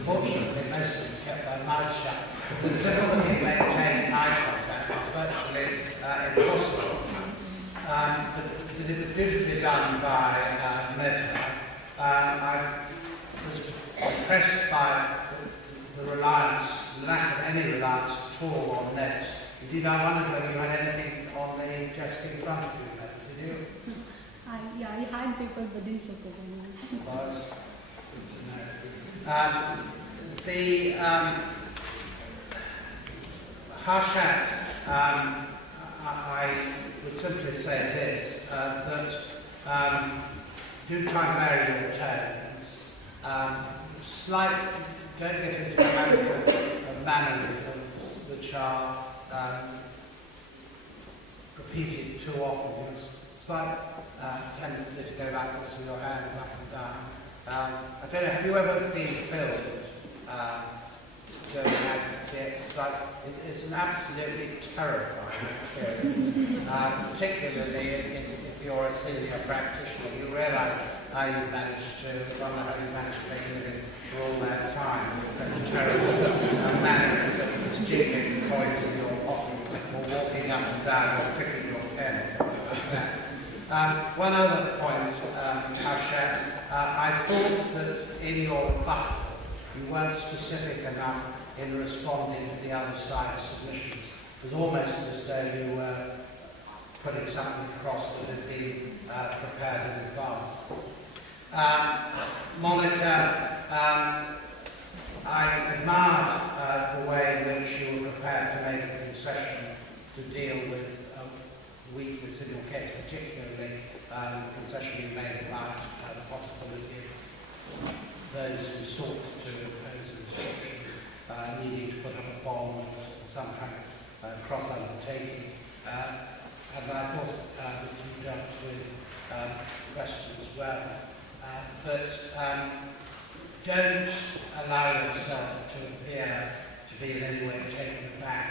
Fortunately, most of them kept their mouths shut. The difficulty in maintaining eye contact was virtually impossible. But it was beautifully done by Meta. I was impressed by the reliance, the lack of any reliance at all on nets. Indeed, I wondered whether you had anything on the desk in front of you, Meta. Did you? I had papers but didn't focus on them. Was good to know. Harshat, I would simply say this, that do try and vary your tones. Don't get into the habit of mannerisms which are repeated too often. There's a slight tendency to go like this with your hands up and down. I don't know, have you ever been filmed doing advocacy exercise? It's an absolutely terrifying experience, particularly if you're a senior practitioner. You realise how you managed to make a living for all that time with such terrible mannerisms as jiggling the coins in your pocket or walking up and down or picking your pen or something like that. One other point, Harshat, I thought that in your rebuttal you weren't specific enough in responding to the other side's submissions. It was almost as though you were putting something across that had been prepared in advance. Monica, I admired the way in which you were prepared to make a concession to deal with weakness in your case, particularly the concession you made about the possibility of those who sought to impose a restriction needing to put up a bond or some kind of cross-undertaking. And I thought that you dealt with questions well. But don't allow yourself to appear to be in any way taken aback.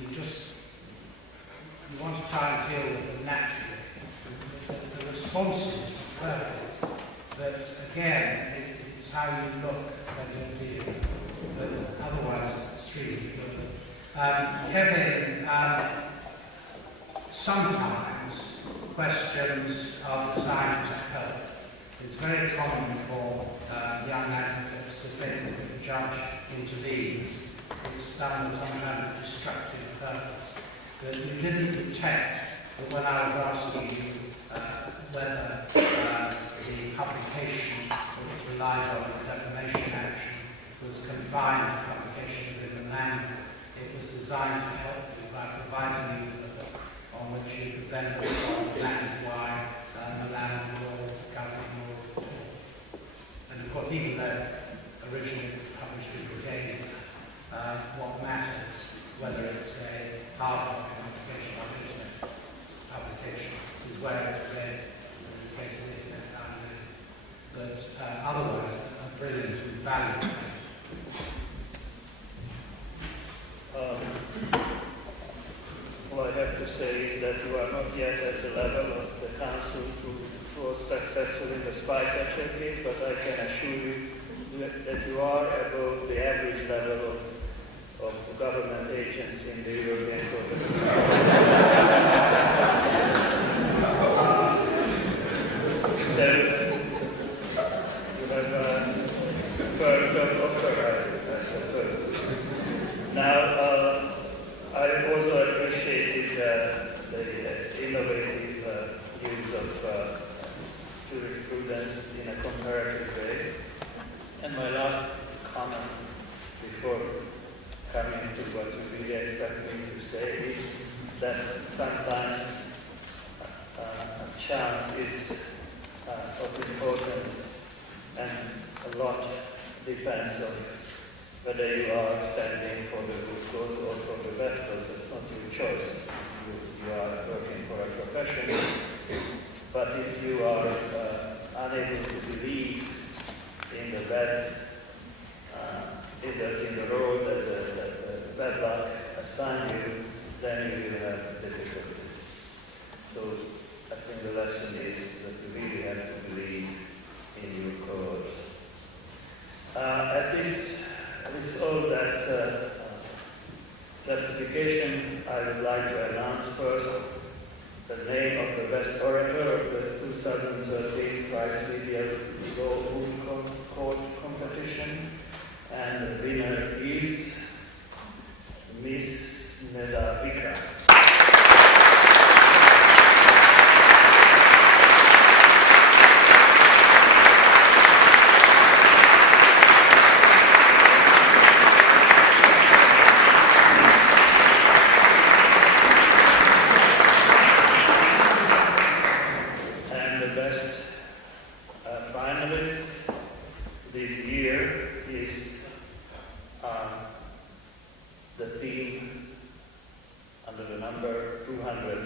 You want to try and deal with them naturally. The response is perfect, but again, it's how you look when you're dealing, but otherwise extremely good. Kevin, sometimes questions are designed to help. It's very common for young advocates to think that the judge intervenes. It's done with some kind of destructive purpose. But you didn't detect that when I was asking you whether the publication that was relied on in the defamation action was confined to publication within the manual. It was designed to help you by providing you with a book on which you could then respond. That is why the land laws, the governing laws taught. And of course, even though originally it was published in Brigade, what matters, whether it's a hard copy publication or internet publication, is where it's read in the case of the internet download. But otherwise, a brilliant and valuable. All I have to say is that you are not yet at the level of the council who was successful in the spy catcher case, but I can assure you that you are above the average level of Now, I also appreciated the innovative use of jurisprudence in a comparative way. And my last comment before coming to what you really expect me to say is that sometimes chance is of importance, and a lot depends on whether you are standing for the good cause or for the bad cause. That's not your choice. You are working for a profession, but if you are unable to believe in the bad, in the road that the bad luck assign you, then you will have difficulties. So I think the lesson is that you really have to believe in your cause. At least with all that justification, I would like to announce first the name of the best orator of the 2013 Prize Media Law Moot Court competition, and the winner is Miss Neda Vikram. This year is the theme under the number 200.